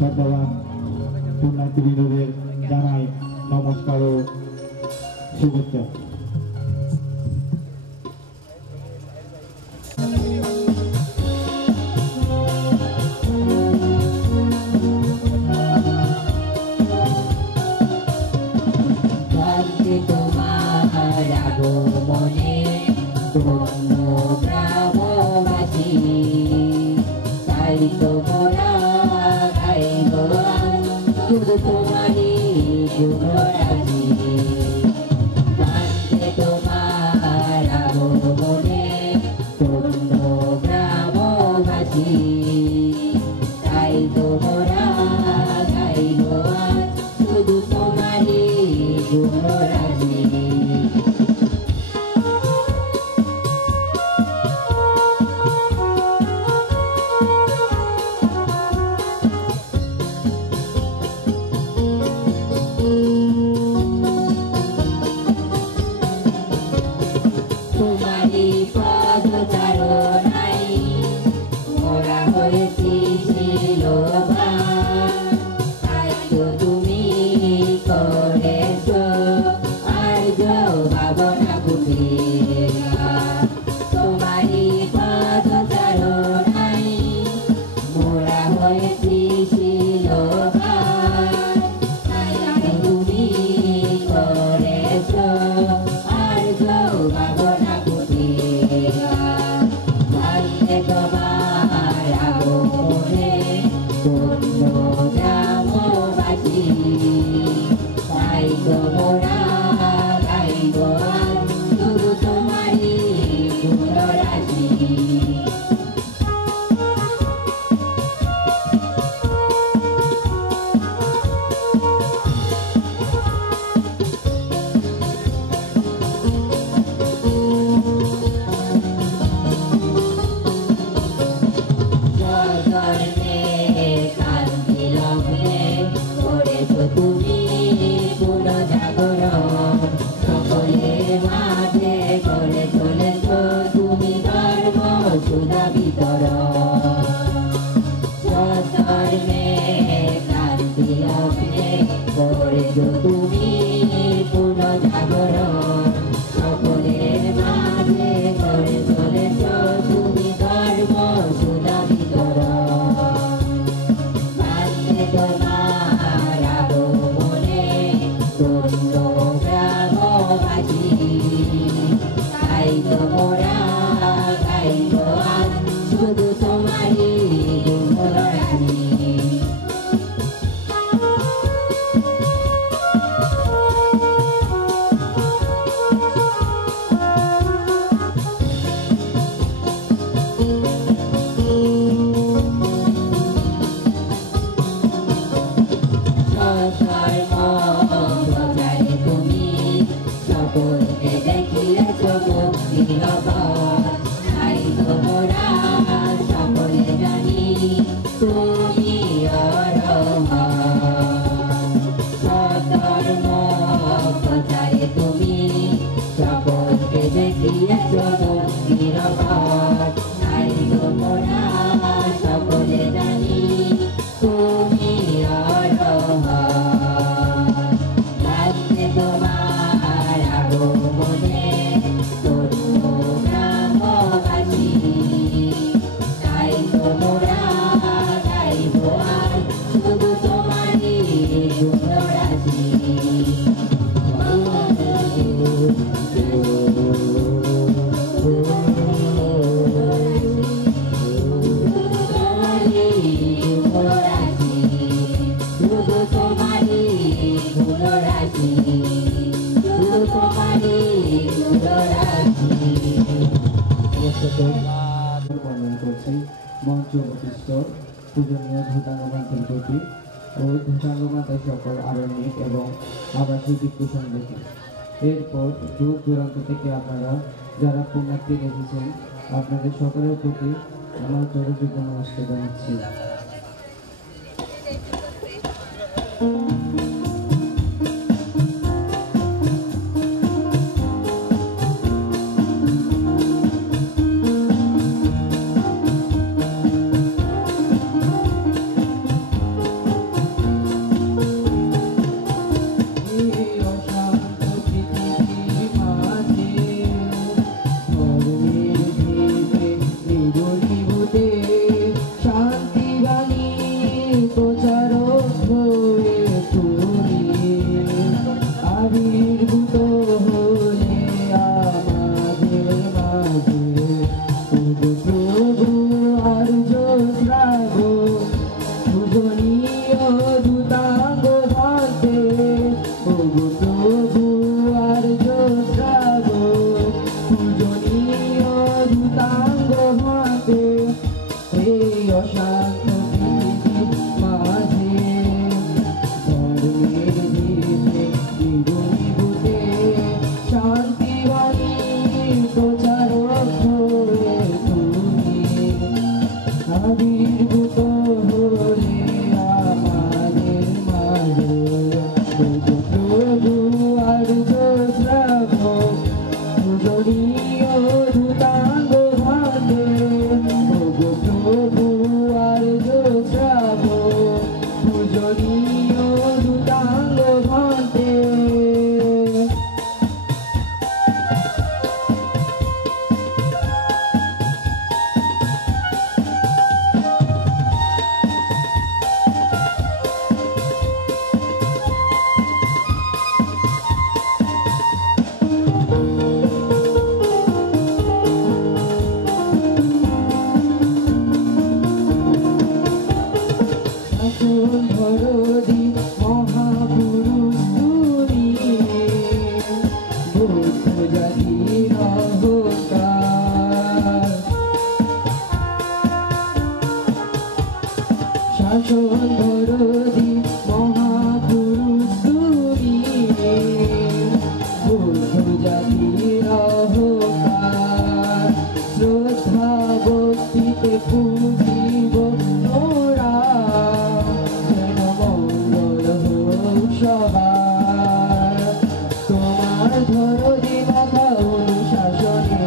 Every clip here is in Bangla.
শ্রদ্ধাবান পুণ্যার্থীবৃন্দদের জানাই নমস্কার ও শুভেচ্ছা। মঞ্চ অবশিষ্ট পূজনীয় ধূতাঙ্গমাতার প্রতি ও ধূতাঙ্গমাতার সকল আরণ্যিক এবং আবাসিক ভিক্ষুসঙ্গকে। এরপর দূর দূরান্ত থেকে আপনারা যারা পুণ্যার্থী এসেছেন আপনাদের সকলের প্রতি আমার যথাযোগ্য নমস্কার জানাচ্ছি। প্রচারক হয়ে তুমি আবির্ভূত হলে আমাদের মাঝে। ওগো প্রভু আর্য শ্রাবক পূজনীয় দূতাঙ্গ ভান্তে, ওগো প্রভু আর্য শ্রাবক পূজনীয় দূতাঙ্গ ভান্তে। এই অশান্ত পৃথিবীর মাঝে ধর্মের ভিতে নিবুতে শান্তিবাণীর প্রচারক হয়ে তুমি আবির্ভূত হলে আমাদের মাঝে। ওগো প্রভু আর্য শ্রাবক পূজনীয় দূতাঙ্গ ভান্তে, ওগো প্রভু আর্য শ্রাবক পূজনীয় দূতাঙ্গ ভান্তে। আসল ধরদি মহাপুরুষ তুমি, বৌদ্ধ জাতির অহংকার। শাসন ধরদি মহাপুরুষ তুমি, বৌদ্ধ জাতির অহংকার। শ্রদ্ধা ভক্তিতে পূজিব ওরা, যেন মঙ্গল হোক সবার। তোমার ধরদি মাথা অনুশাসনে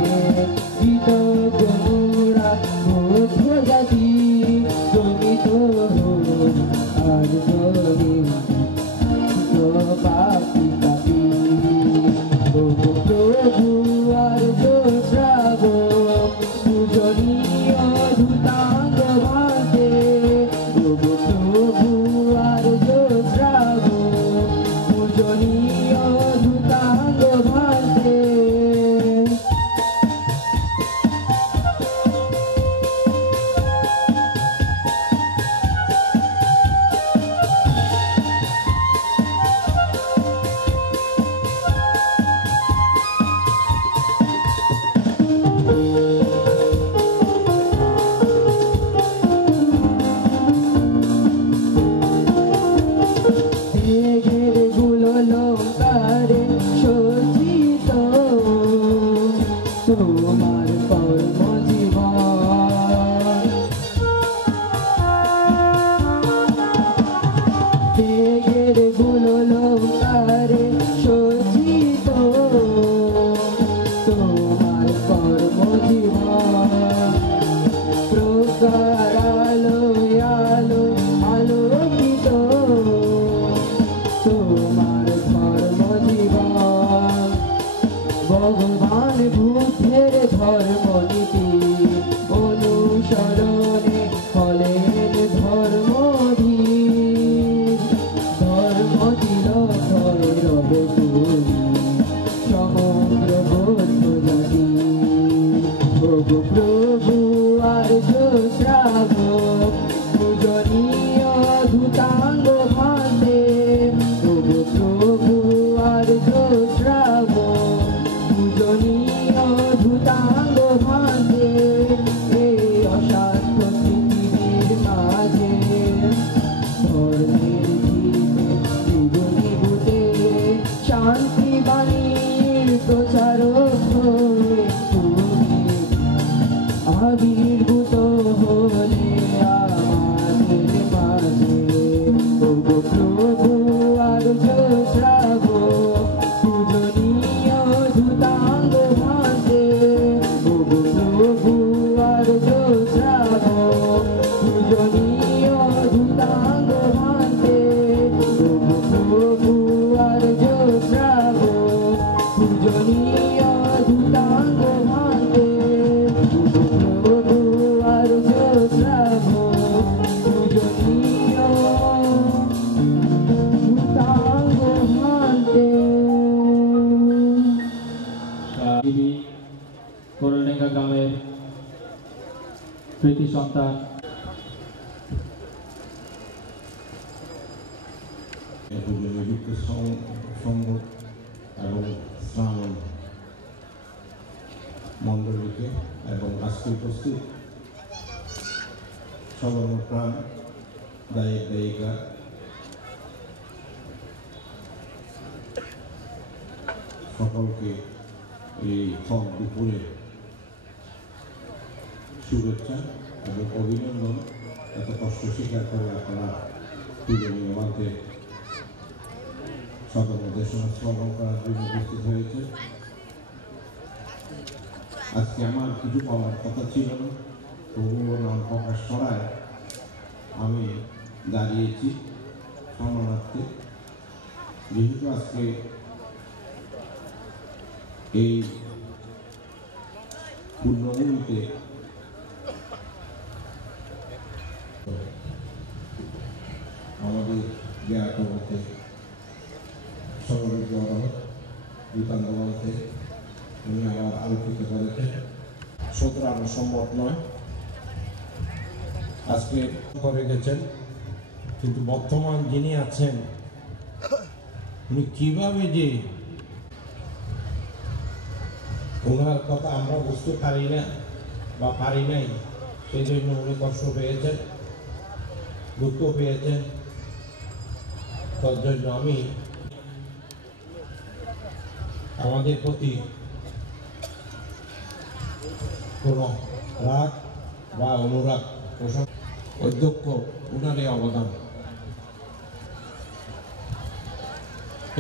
কৃতজ্ঞ মোরা বৌদ্ধ জাতি, জমিত হোক আর্য সন্তান সংঘ এবং শ্রাবণ মণ্ডলীকে এবং আজকে উপস্থিত সর্বপ্রাণ দায়িক দায়িকা সকলকে এই ফল দুপুরে শুভেচ্ছা এবং অভিনন্দন। এত কষ্ট স্বীকার করে আপনারা পূজনীয় মানতে সকল দেশনা শ্রবণ করার জন্য উপস্থিত হয়েছে। আজকে আমার কিছু বলার কথা ছিল না, তবুও নাম প্রকাশ করায় আমি দাঁড়িয়েছি সম্মানার্থে। যেহেতু আজকে এই পূর্ণভূমিতে আমাদের জ্ঞাত হতে সর্ববিজ্ঞ আদালত বিতাঙ্গবাদে উনি আবার আলোচিত করেছেন, সুতরাং সম্ভব নয়। আজকে করে গেছেন, কিন্তু বর্তমান যিনি আছেন উনি কিভাবে যে ওনার কথা আমরা বুঝতে পারি না বা পারি নাই, সেই জন্য উনি কষ্ট পেয়েছেন, দুঃখ পেয়েছেন। তার জন্য আমি আমাদের প্রতি কোনো রাগ বা অনুরাগ পোষণ অধ্যক্ষ উনারই অবদান।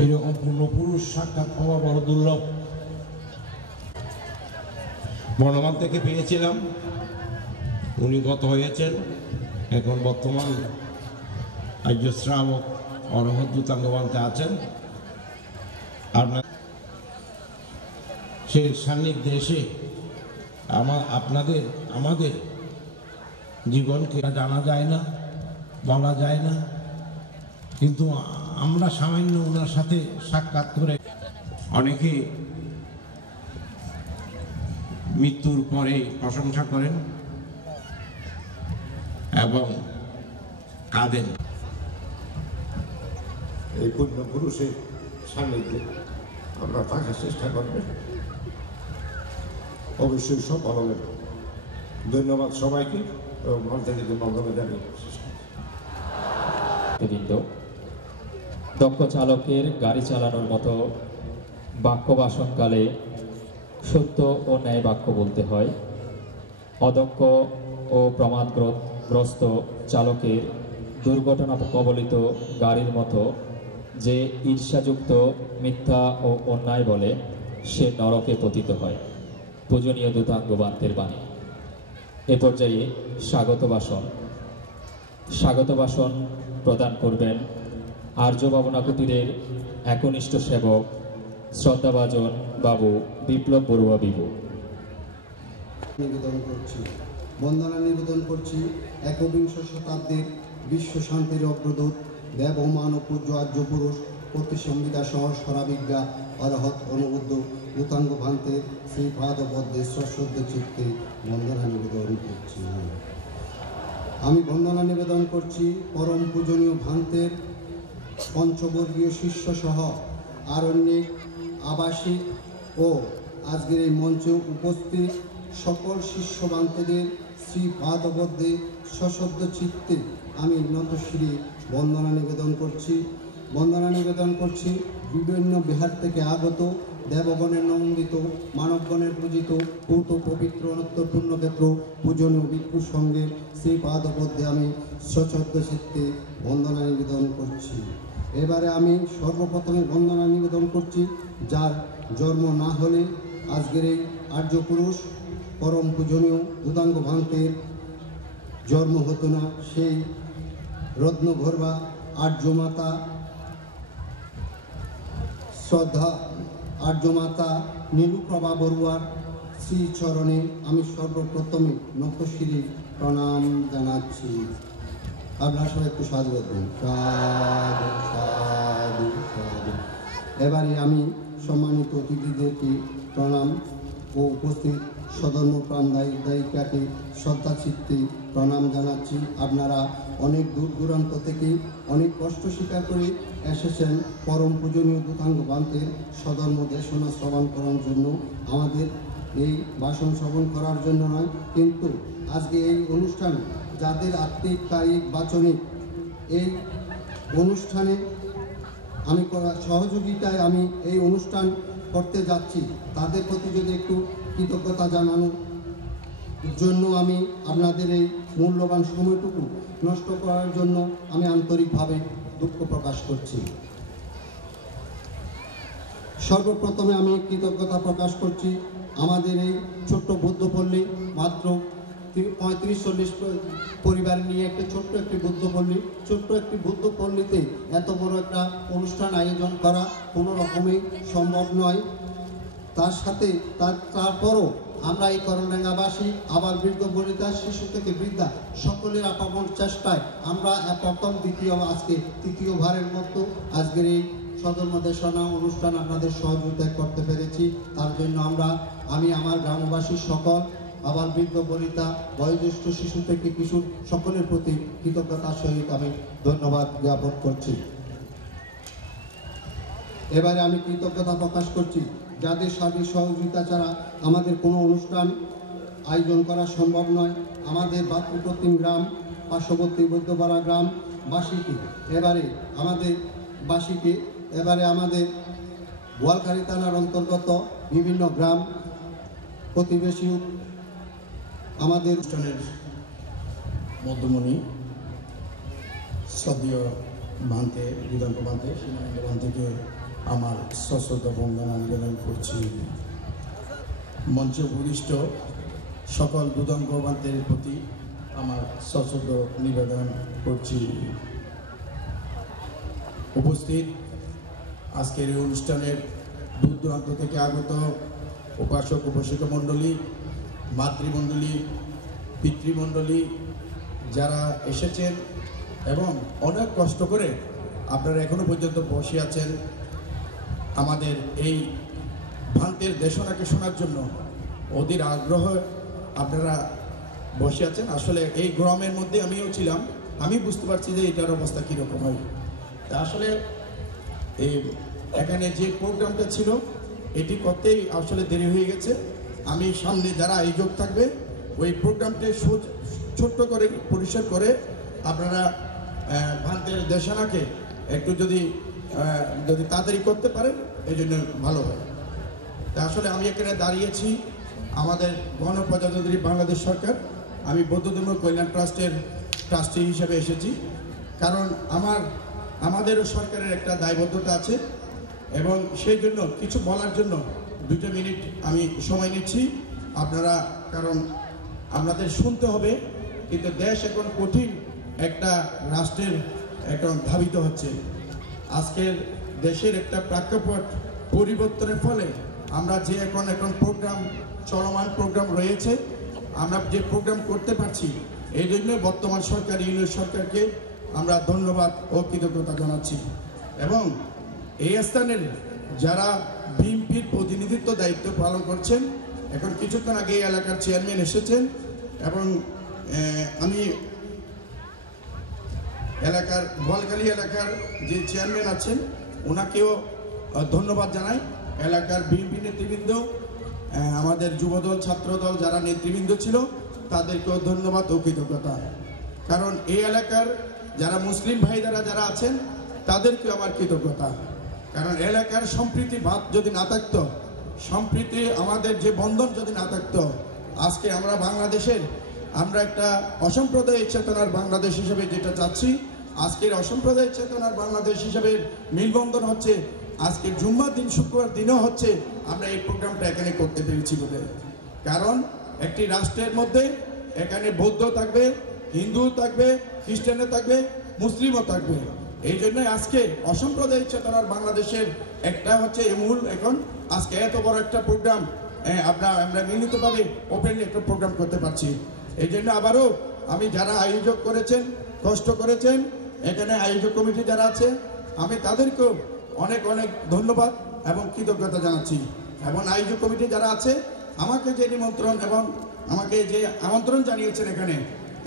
এইরকম পূর্ণপুরুষ সাক্ষাৎ পাওয়া বড় দুর্লভ। বর্ণমান থেকে পেয়েছিলাম, উনি গত হয়েছেন, এখন বর্তমান আর্য শ্রাবক অরহত দূতাঙ্গবান্তে আছেন। আপনার সেই সান্নিধ্যে এসে আমাদের জীবনকে জানা যায় না, বলা যায় না, কিন্তু আমরা সামান্য ওনার সাথে সাক্ষাৎ করে অনেকে মৃত্যুর পরে প্রশংসা করেন এবং কাঁদেন। এই পূর্ণ পুরুষের সান্নিধ্যে আমরা থাকার চেষ্টা করবেন, অবশ্যই সফল হবেন। ধন্যবাদ সবাইকে এবং মন থেকে মঙ্গল জানিয়ে দক্ষ চালকের গাড়ি চালানোর মতো বাক্য ভাষণকালে সত্য ও ন্যায় বাক্য বলতে হয়। অদক্ষ ও প্রমাদগ্রস্ত চালকের দুর্ঘটনা কবলিত গাড়ির মতো যে ঈর্ষাযুক্ত মিথ্যা ও অন্যায় বলে, সে নরকে পতিত হয়। পূজনীয় দূতাঙ্গবান্তের বাণী। এ পর্যায়ে স্বাগত ভাষণ প্রদান করবেন আর্য ভাবনা কুটিরের একনিষ্ঠ সেবক শ্রদ্ধাভাজন বাবু বিপ্লব বড়ুয়া বিবু। বন্দনা নিবেদন করছি একবিংশ শতাব্দীর বিশ্ব শান্তির অগ্রদূত দেব ও মানব পূজ্য আর্য পুরুষ প্রতিসংবিদা সহ সরাবিজ্ঞা অরহত অনুবুদ্ধ দূতাঙ্গ ভান্তের শ্রীপাদপদ্মে সশ্রদ্ধ চিত্তে বন্দনা নিবেদন করছি। আমি বন্দনা নিবেদন করছি পরম পূজনীয় ভান্তের পঞ্চবর্গীয় শিষ্য সহ আরণ্যিক, আবাসিক ও আজকের এই মঞ্চে উপস্থিত সকল শিষ্য ভান্তেদের শ্রীপাদপদ্মে সশ্রদ্ধ চিত্তে আমি নতশিরে বন্দনা নিবেদন করছি বিভিন্ন বিহার থেকে আগত দেবগণের নন্দিত মানবগণের পূজিত পূত পবিত্র অনন্তপূর্ণ ক্ষেত্র পূজনীয় ভিক্ষুর সঙ্গে সেই পাদপদ্মে আমি সশ্রদ্ধ চিত্তে বন্দনা নিবেদন করছি। এবারে আমি সর্বপ্রথমে বন্দনা নিবেদন করছি যার জন্ম না হলে আজকের এই আর্য পুরুষ পরম পূজনীয় দূতাঙ্গ ভান্তের জন্ম হতো না, সেই রত্নগর্ভা আর্যমাতা শ্রদ্ধা আর্যমাতা নীলুপ্রভা বড়ুয়ার শ্রীচরণে আমি সর্বপ্রথমে নতশিরে প্রণাম জানাচ্ছি। আপনারা সবাই একটু সাধু করবেন, সাধু সাধু সাধু। এবারে আমি সম্মানিত অতিথিদেরকে প্রণাম ও উপস্থিত সদর্ম প্রাণদায়িকাকে শ্রদ্ধা চিত্তে প্রণাম জানাচ্ছি। আপনারা অনেক দূর দূরান্ত থেকে অনেক কষ্ট স্বীকার করে এসেছেন পরম পূজনীয় দূতাঙ্গ বান্তের সদর্ম দেশনা শ্রবণ করার জন্য, আমাদের এই ভাষণ শ্রবণ করার জন্য নয়। কিন্তু আজকে এই অনুষ্ঠান যাদের আত্মিক কায়িক বাচনিক এই অনুষ্ঠানে আমি সহযোগিতায় আমি এই অনুষ্ঠান করতে যাচ্ছি, তাদের প্রতি যদি একটু কৃতজ্ঞতা জানানোর জন্য আমি আপনাদের এই মূল্যবান সময়টুকু নষ্ট করার জন্য আমি আন্তরিকভাবে দুঃখ প্রকাশ করছি। সর্বপ্রথমে আমি কৃতজ্ঞতা প্রকাশ করছি আমাদের এই ছোট্ট বৌদ্ধপল্লী, মাত্র 35-40 পরিবার নিয়ে একটা ছোট্ট একটি বৌদ্ধপল্লীতে এত বড় একটা অনুষ্ঠান আয়োজন করা কোনো রকমেই সম্ভব নয়। তার সাথে তারপরও আমরা এই করণডাঙ্গাবাসী আবার বৃদ্ধ বনিতা শিশু থেকে বৃদ্ধা সকলের আপামর চেষ্টায় আমরা প্রথম দ্বিতীয় আজকে তৃতীয়বারের মতো আজকের এই সদর্ম দেশনা অনুষ্ঠান আপনাদের সহযোগিতা করতে পেরেছি। তার জন্য আমি আমার গ্রামবাসী সকল আবার বৃদ্ধ বনিতা বয়োজ্যেষ্ঠ শিশু থেকে কিশোর সকলের প্রতি কৃতজ্ঞতার সহিত আমি ধন্যবাদ জ্ঞাপন করছি। এবারে আমি কৃতজ্ঞতা প্রকাশ করছি যাদের সার্বিক সহযোগিতা ছাড়া আমাদের কোনো অনুষ্ঠান আয়োজন করা সম্ভব নয়। আমাদের বাতৃপ্রতিম গ্রাম, পার্শ্ববর্তী বৈদ্যপাড়া গ্রাম বাসীকে আমাদের বোয়ালখালী থানার অন্তর্গত বিভিন্ন গ্রাম প্রতিবেশী আমাদের অনুষ্ঠানের মধ্যমণি শ্রদ্ধেয় বান্তে বিধানক বান্তে সীমানন্দ বান্তেকে আমার সশ্রদ্ধ বন্দনা নিবেদন করছি। মঞ্চে উপবিষ্ট সকল দুদঙ্গ বান্তের প্রতি আমার সশ্রদ্ধ নিবেদন করছি। উপস্থিত আজকের এই অনুষ্ঠানের দূর দূরান্ত থেকে আগত উপাসক উপাসিকা মণ্ডলী, মাতৃমণ্ডলী, পিতৃমণ্ডলী যারা এসেছেন এবং অনেক কষ্ট করে আপনারা এখনো পর্যন্ত বসে আছেন আমাদের এই ভান্তের দেশনাকে শোনার জন্য, অধীর আগ্রহ আপনারা বসে আছেন। আসলে এই গ্রামের মধ্যে আমিও ছিলাম, আমি বুঝতে পারছি যে এটার অবস্থা কীরকম হয়। তা আসলে এই এখানে যে প্রোগ্রামটা ছিল এটি করতেই আসলে দেরি হয়ে গেছে। আমি সামনে যারা আয়োজক থাকবে ওই প্রোগ্রামটি ছোট্ট করে পরিসর করে আপনারা ভান্তের দেশনাকে একটু যদি তাড়াতাড়ি করতে পারেন এই জন্য ভালো হয়। তা আসলে আমি এখানে দাঁড়িয়েছি আমাদের গণপ্রজাতন্ত্রী বাংলাদেশ সরকার, আমি বৌদ্ধ ধর্ম কল্যাণ ট্রাস্টের ট্রাস্টি হিসেবে এসেছি, কারণ আমাদেরও সরকারের একটা দায়বদ্ধতা আছে এবং সেই জন্য কিছু বলার জন্য 2 মিনিট আমি সময় নিচ্ছি আপনারা, কারণ আপনাদের শুনতে হবে। কিন্তু দেশ এখন কঠিন একটা রাষ্ট্রের এখন ধাবিত হচ্ছে। আজকের দেশের একটা প্রেক্ষাপট পরিবর্তনের ফলে আমরা যে এখন প্রোগ্রাম চলমান প্রোগ্রাম রয়েছে, আমরা যে প্রোগ্রাম করতে পারছি এই জন্য বর্তমান সরকার ইউনিয়ন সরকারকে আমরা ধন্যবাদ ও কৃতজ্ঞতা জানাচ্ছি। এবং এই স্থানের যারা বিএনপির প্রতিনিধিত্ব দায়িত্ব পালন করছেন, এখন কিছুক্ষণ আগে এই এলাকার চেয়ারম্যান এসেছেন এবং আমি এলাকার বোয়ালখালী এলাকার যে চেয়ারম্যান আছেন ওনাকেও ধন্যবাদ জানাই। এলাকার বিএনপি নেতৃবৃন্দ, আমাদের যুবদল ছাত্রদল যারা নেতৃবৃন্দ ছিল তাদেরকেও ধন্যবাদ ও কৃতজ্ঞতা, কারণ এই এলাকার যারা মুসলিম ভাইদারা যারা আছেন তাদেরকেও আমার কৃতজ্ঞতা। কারণ এলাকার সম্প্রীতি ভাব যদি না থাকতো, সম্প্রীতি আমাদের যে বন্ধন যদি না থাকতো, আজকে আমরা বাংলাদেশের একটা অসাম্প্রদায়িক চেতনার বাংলাদেশ হিসেবে যেটা চাচ্ছি, আজকের অসাম্প্রদায়িক চেতনার বাংলাদেশ হিসেবে মিলবন্ধন হচ্ছে। আজকে জুম্মার দিন শুক্রবার দিনও হচ্ছে আমরা এই প্রোগ্রামটা এখানে করতে পেরেছি বলে। কারণ একটি রাষ্ট্রের মধ্যে এখানে বৌদ্ধ থাকবে, হিন্দু থাকবে, খ্রিস্টানও থাকবে, মুসলিমও থাকবে। এই জন্য আজকে অসাম্প্রদায়িক চেতনার বাংলাদেশের একটা হচ্ছে মূল এখন আজকে এত বড় একটা প্রোগ্রাম আমরা মিলিতভাবে ওপেনলি একটা প্রোগ্রাম করতে পারছি। এই জন্য আবারও আমি যারা আয়োজক করেছেন, কষ্ট করেছেন, এখানে আয়োজক কমিটি যারা আছে আমি তাদেরকেও অনেক অনেক ধন্যবাদ এবং কৃতজ্ঞতা জানাচ্ছি। এবং আয়োজক কমিটি যারা আছে আমাকে যে নিমন্ত্রণ এবং আমাকে যে আমন্ত্রণ জানিয়েছেন এখানে,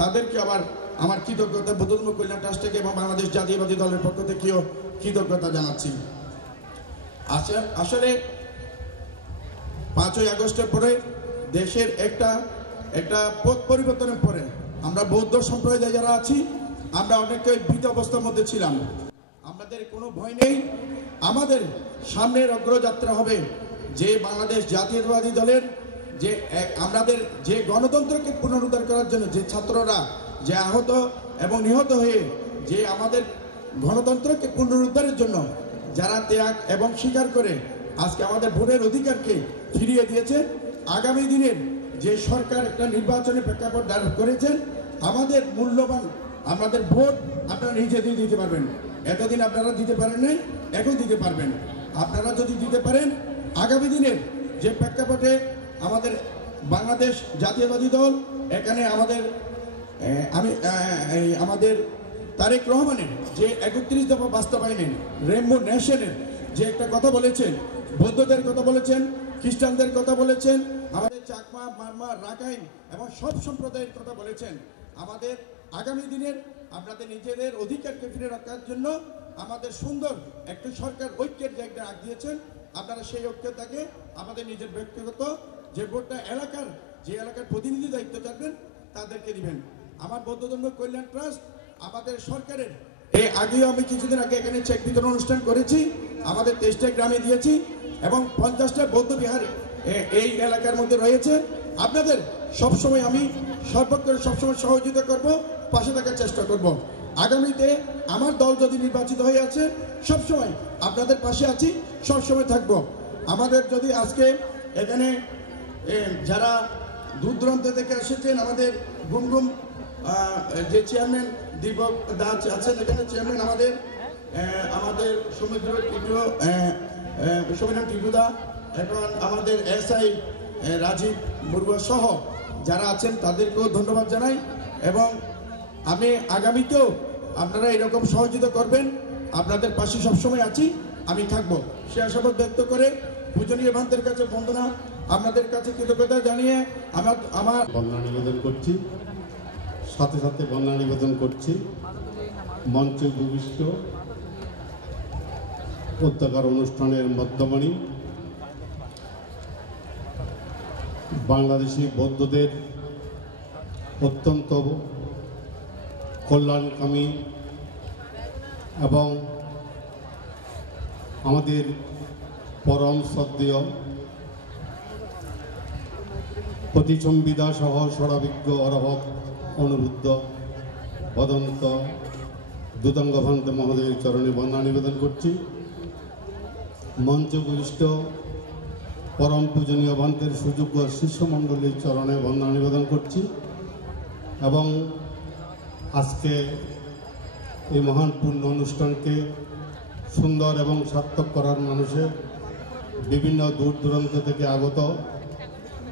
তাদেরকে আবার আমার কৃতজ্ঞতা বৌদ্ধধর্ম কল্যাণ ট্রাস্ট থেকে এবং বাংলাদেশ জাতীয়বাদী দলের পক্ষ থেকেও কৃতজ্ঞতা জানাচ্ছি। আসলে 5ই আগস্টের পরে দেশের একটা পথ পরিবর্তনের পরে আমরা বৌদ্ধ সম্প্রদায় যারা আছি, আমরা অনেকে ভীত অবস্থার মধ্যে ছিলাম। আমাদের কোনো ভয় নেই। আমাদের সামনের অগ্রযাত্রা হবে যে বাংলাদেশ জাতীয়তাবাদী দলের যে আমাদের যে গণতন্ত্রকে পুনরুদ্ধার করার জন্য যে ছাত্ররা যে আহত এবং নিহত হয়ে যে আমাদের গণতন্ত্রকে পুনরুদ্ধারের জন্য যারা ত্যাগ এবং স্বীকার করে আজকে আমাদের ভোটের অধিকারকে ফিরিয়ে দিয়েছে, আগামী দিনের যে সরকার একটা নির্বাচনের প্রেক্ষাপট দাঁড় করেছেন, আমাদের মূল্যবান আমাদের ভোট আপনারা নিজে দিয়ে দিতে পারবেন। এতদিন আপনারা দিতে পারেন নাই, এখন দিতে পারবেন। আপনারা যদি দিতে পারেন, আগামী দিনের যে প্রেক্ষাপটে আমাদের বাংলাদেশ জাতীয়বাদী দল এখানে আমাদের তারেক রহমানের যে 31 দফা বাস্তবায়নের রেমবো নেশনের যে একটা কথা বলেছেন, বৌদ্ধদের কথা বলেছেন, খ্রিস্টানদের কথা বলেছেন, আমাদের চাকমা, মারমা, রাখাইন এবং সব সম্প্রদায়ের কথা বলেছেন। আমাদের আগামী দিনের আপনাদের নিজেদের অধিকারকে ফিরে রাখার জন্য আমাদের সুন্দর একটি সরকার ঐক্যের যে একটা ডাক দিয়েছেন, আপনারা সেই ঐক্যটাকে আমাদের নিজের ব্যক্তিগত যে ভোটটা যে এলাকার প্রতিনিধি দায়িত্ব থাকবেন তাদেরকে দিবেন। আমার বৌদ্ধ ধর্ম কল্যাণ ট্রাস্ট আমাদের সরকারের আগেও আমি কিছুদিন আগে এখানে চেক বিতরণ অনুষ্ঠান করেছি, আমাদের 23টা গ্রামে দিয়েছি এবং 50টা বৌদ্ধ বিহার এই এলাকার মধ্যে রয়েছে। আপনাদের সবসময় আমি সর্বক্ষণ সবসময় সহযোগিতা করব, পাশে থাকার চেষ্টা করব। আগামীতে আমার দল যদি নির্বাচিত হয়ে আছে, সবসময় আপনাদের পাশে আছি, সবসময় থাকব। আমাদের যদি আজকে এখানে যারা দূর দূরান্ত থেকে এসেছেন, আমাদের গুমগুম যে চেয়ারম্যান দীপক দাস আছেন এখানে, চেয়ারম্যান আমাদের সমীরণ টিপুদা, এখন আমাদের SI রাজীব বড়ুয়া সহ যারা আছেন তাদেরকেও ধন্যবাদ জানাই। এবং আমি আগামীতেও আপনারা এরকম সহযোগিতা করবেন, আপনাদের পাশে সবসময় আছি, আমি থাকবো সে আশাবাদ ব্যক্ত করে পূজনীয় ভান্তের কাছে বন্দনা, আপনাদের কাছে কৃতজ্ঞতা জানিয়ে আমার বন্দনা নিবেদন করছি। সাথে সাথে বন্দনা নিবেদন করছি মঞ্চে উপবিষ্ট উদ্যোগের অনুষ্ঠানের মধ্যমণি বাংলাদেশি বৌদ্ধদের অত্যন্ত কল্যাণকামী এবং আমাদের পরম শ্রদ্ধেয় প্রতিসংবিদা সহ সরাবিজ্ঞ অরহত অনুবুদ্ধ বদন্ত দুতঙ্গ ভান্ত মহোদয়ের চরণে বন্দনা নিবেদন করছি। মঞ্চ উপবিষ্ট পরম পূজনীয় ভান্তের সুযোগ্য শিষ্যমণ্ডলীর চরণে বন্দনা নিবেদন করছি এবং আজকে এই মহান পূর্ণ অনুষ্ঠানকে সুন্দর এবং সার্থক করার মানুষের বিভিন্ন দূর দূরান্ত থেকে আগত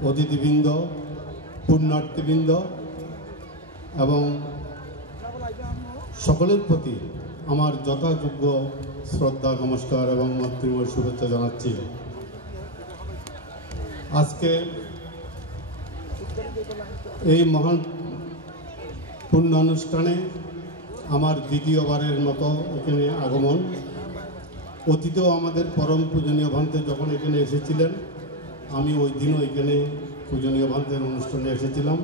অতিথিবৃন্দ, পুণ্যার্থীবৃন্দ এবং সকলের প্রতি আমার যথাযোগ্য শ্রদ্ধা, নমস্কার এবং মাতৃময় শুভেচ্ছা জানাচ্ছি। আজকে এই মহান পূর্ণ অনুষ্ঠানে আমার দ্বিতীয়বারের মতো এখানে আগমন। অতীতেও আমাদের পরম পূজনীয় ভান্তে যখন এখানে এসেছিলেন, আমি ওই দিনও এখানে পূজনীয় ভান্তের অনুষ্ঠানে এসেছিলাম।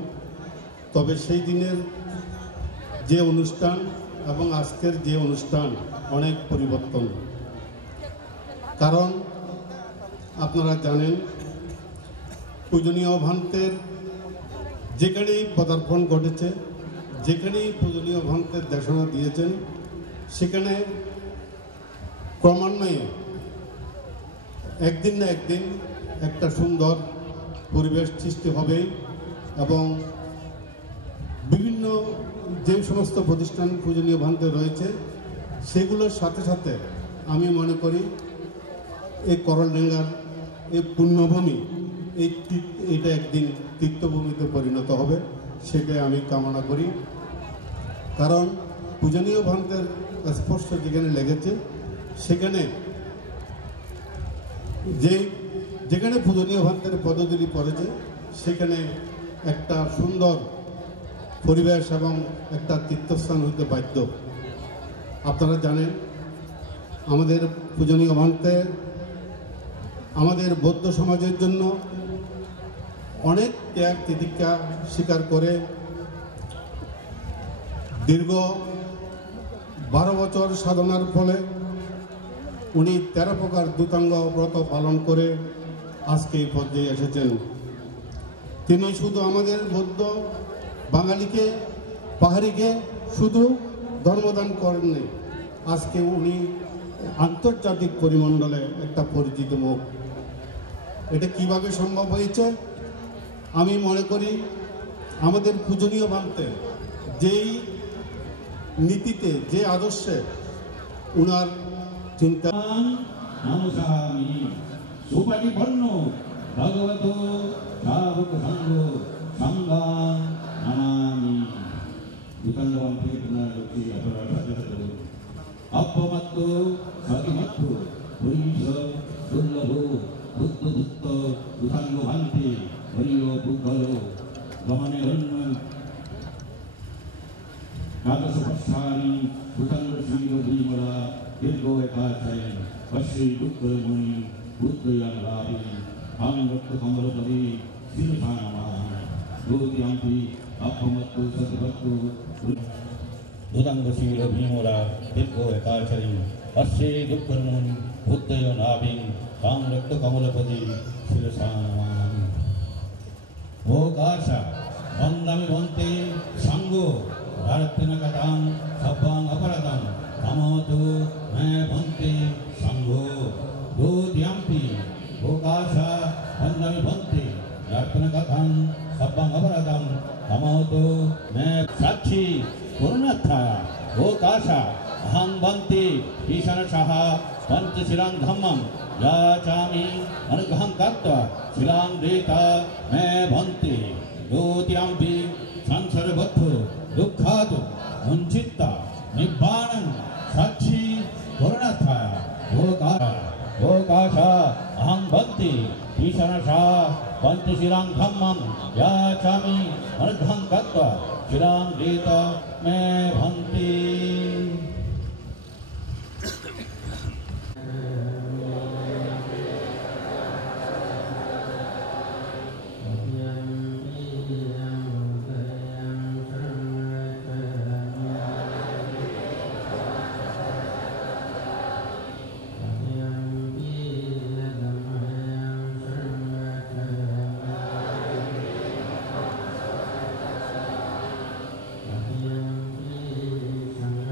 তবে সেই দিনের যে অনুষ্ঠান এবং আজকের যে অনুষ্ঠান অনেক পরিবর্তন। কারণ আপনারা জানেন, পূজনীয় ভান্তের যেখানেই পদার্পণ ঘটেছে, যেখানেই পূজনীয় ভান্তের দেশনা দিয়েছেন, সেখানে ক্রমান্বয়ে একদিন না একদিন একটা সুন্দর পরিবেশ সৃষ্টি হবে এবং বিভিন্ন যে সমস্ত প্রতিষ্ঠান পূজনীয় ভান্তে রয়েছে সেগুলোর সাথে সাথে আমি মনে করি এই করলডাঙ্গার এই পুণ্যভূমি এইটা একদিন তীর্থভূমিতে পরিণত হবে, সেটাই আমি কামনা করি। কারণ পূজনীয় ভান্তের স্পর্শ যেখানে লেগেছে, সেখানে যে যেখানে পূজনীয় ভান্তের পদধূলি পড়েছে সেখানে একটা সুন্দর পরিবেশ এবং একটা তীর্থস্থান হতে বাধ্য। আপনারা জানেন আমাদের পূজনীয় ভান্তে আমাদের বৌদ্ধ সমাজের জন্য অনেক ত্যাগ তিতিক্ষা স্বীকার করে দীর্ঘ 12 বছর সাধনার ফলে উনি 13 প্রকার দূতাঙ্গ ব্রত পালন করে আজকে এই পর্যায়ে এসেছেন। তিনি শুধু আমাদের বৌদ্ধ বাঙালিকে পাহাড়িকে শুধু ধর্মদান করেননি, আজকে উনি আন্তর্জাতিক পরিমণ্ডলে একটা পরিচিত মুখ। এটা কিভাবে সম্ভব হয়েছে? আমি মনে করি আমাদের পূজনীয় ভান্তে যেই নীতিতে যে আদর্শে উনার চিন্তা নমস্কামি সুপরিপন্ন ভগবত শাবক সংঘ সংঘান নামামি দূতাঙ্গবান থেকে পুনরাবৃত্তি আপনারা সাথে সাথে অপমাত্র সতিমাত্র হরিষ দুর্লভ বুদ্ধ দুত্ত দূতাঙ্গ ভান্তি হরিয় পুগল গমনে অন্য দ্বাদশ পক্ষানি দূতাঙ্গ শির ভীমরা দীর্ঘ একাচায় অশ্রী দুঃখমণি বুদ্ধয়ান লাভি ভাঙ্গত্ব কমলপদী শিরসানামানি জ্যোতিয়ান্তি অপমত্ত সতিভক্ত দুদাঙ্গশীল ভীমরা দীর্ঘ একাচারী অশ্রী দুঃখমণি বুদ্ধয় নাভি ভাঙ্গত্ব কমলপদী শিরসানামানি ও কাশা বন্দামি বন্তে সাঙ্গ ভারতেন কাতাং সব্বাং অপরাধং আমতো মে বন্তে সাঙ্গ দোদ্যাম্পি ভোকাশা বন্দামি বন্তে ভারতেন কাতাং সব্বাং অপরাধং আমতো মে সাক্ষী করুণাথা ভোকাশা অহং বন্তে ঈশান সাহা পঞ্চশিলাং ধম্মং যাচামি অনুগ্রহং কাত্বা শিলাং দেতা মে বন্তে দোদ্যাম্পি সংসারবদ্ধ দুঃখাদ মুঞ্চিত্তা নিব্বাণং সাক্ষী করুণাথা ভোকাশা অহং বন্তে ঈশানশা পঞ্চশিলাং ধম্মং যাচামি অনুগ্রহং কাত্বা শিলাং দেতা মে ভন্তি। Yang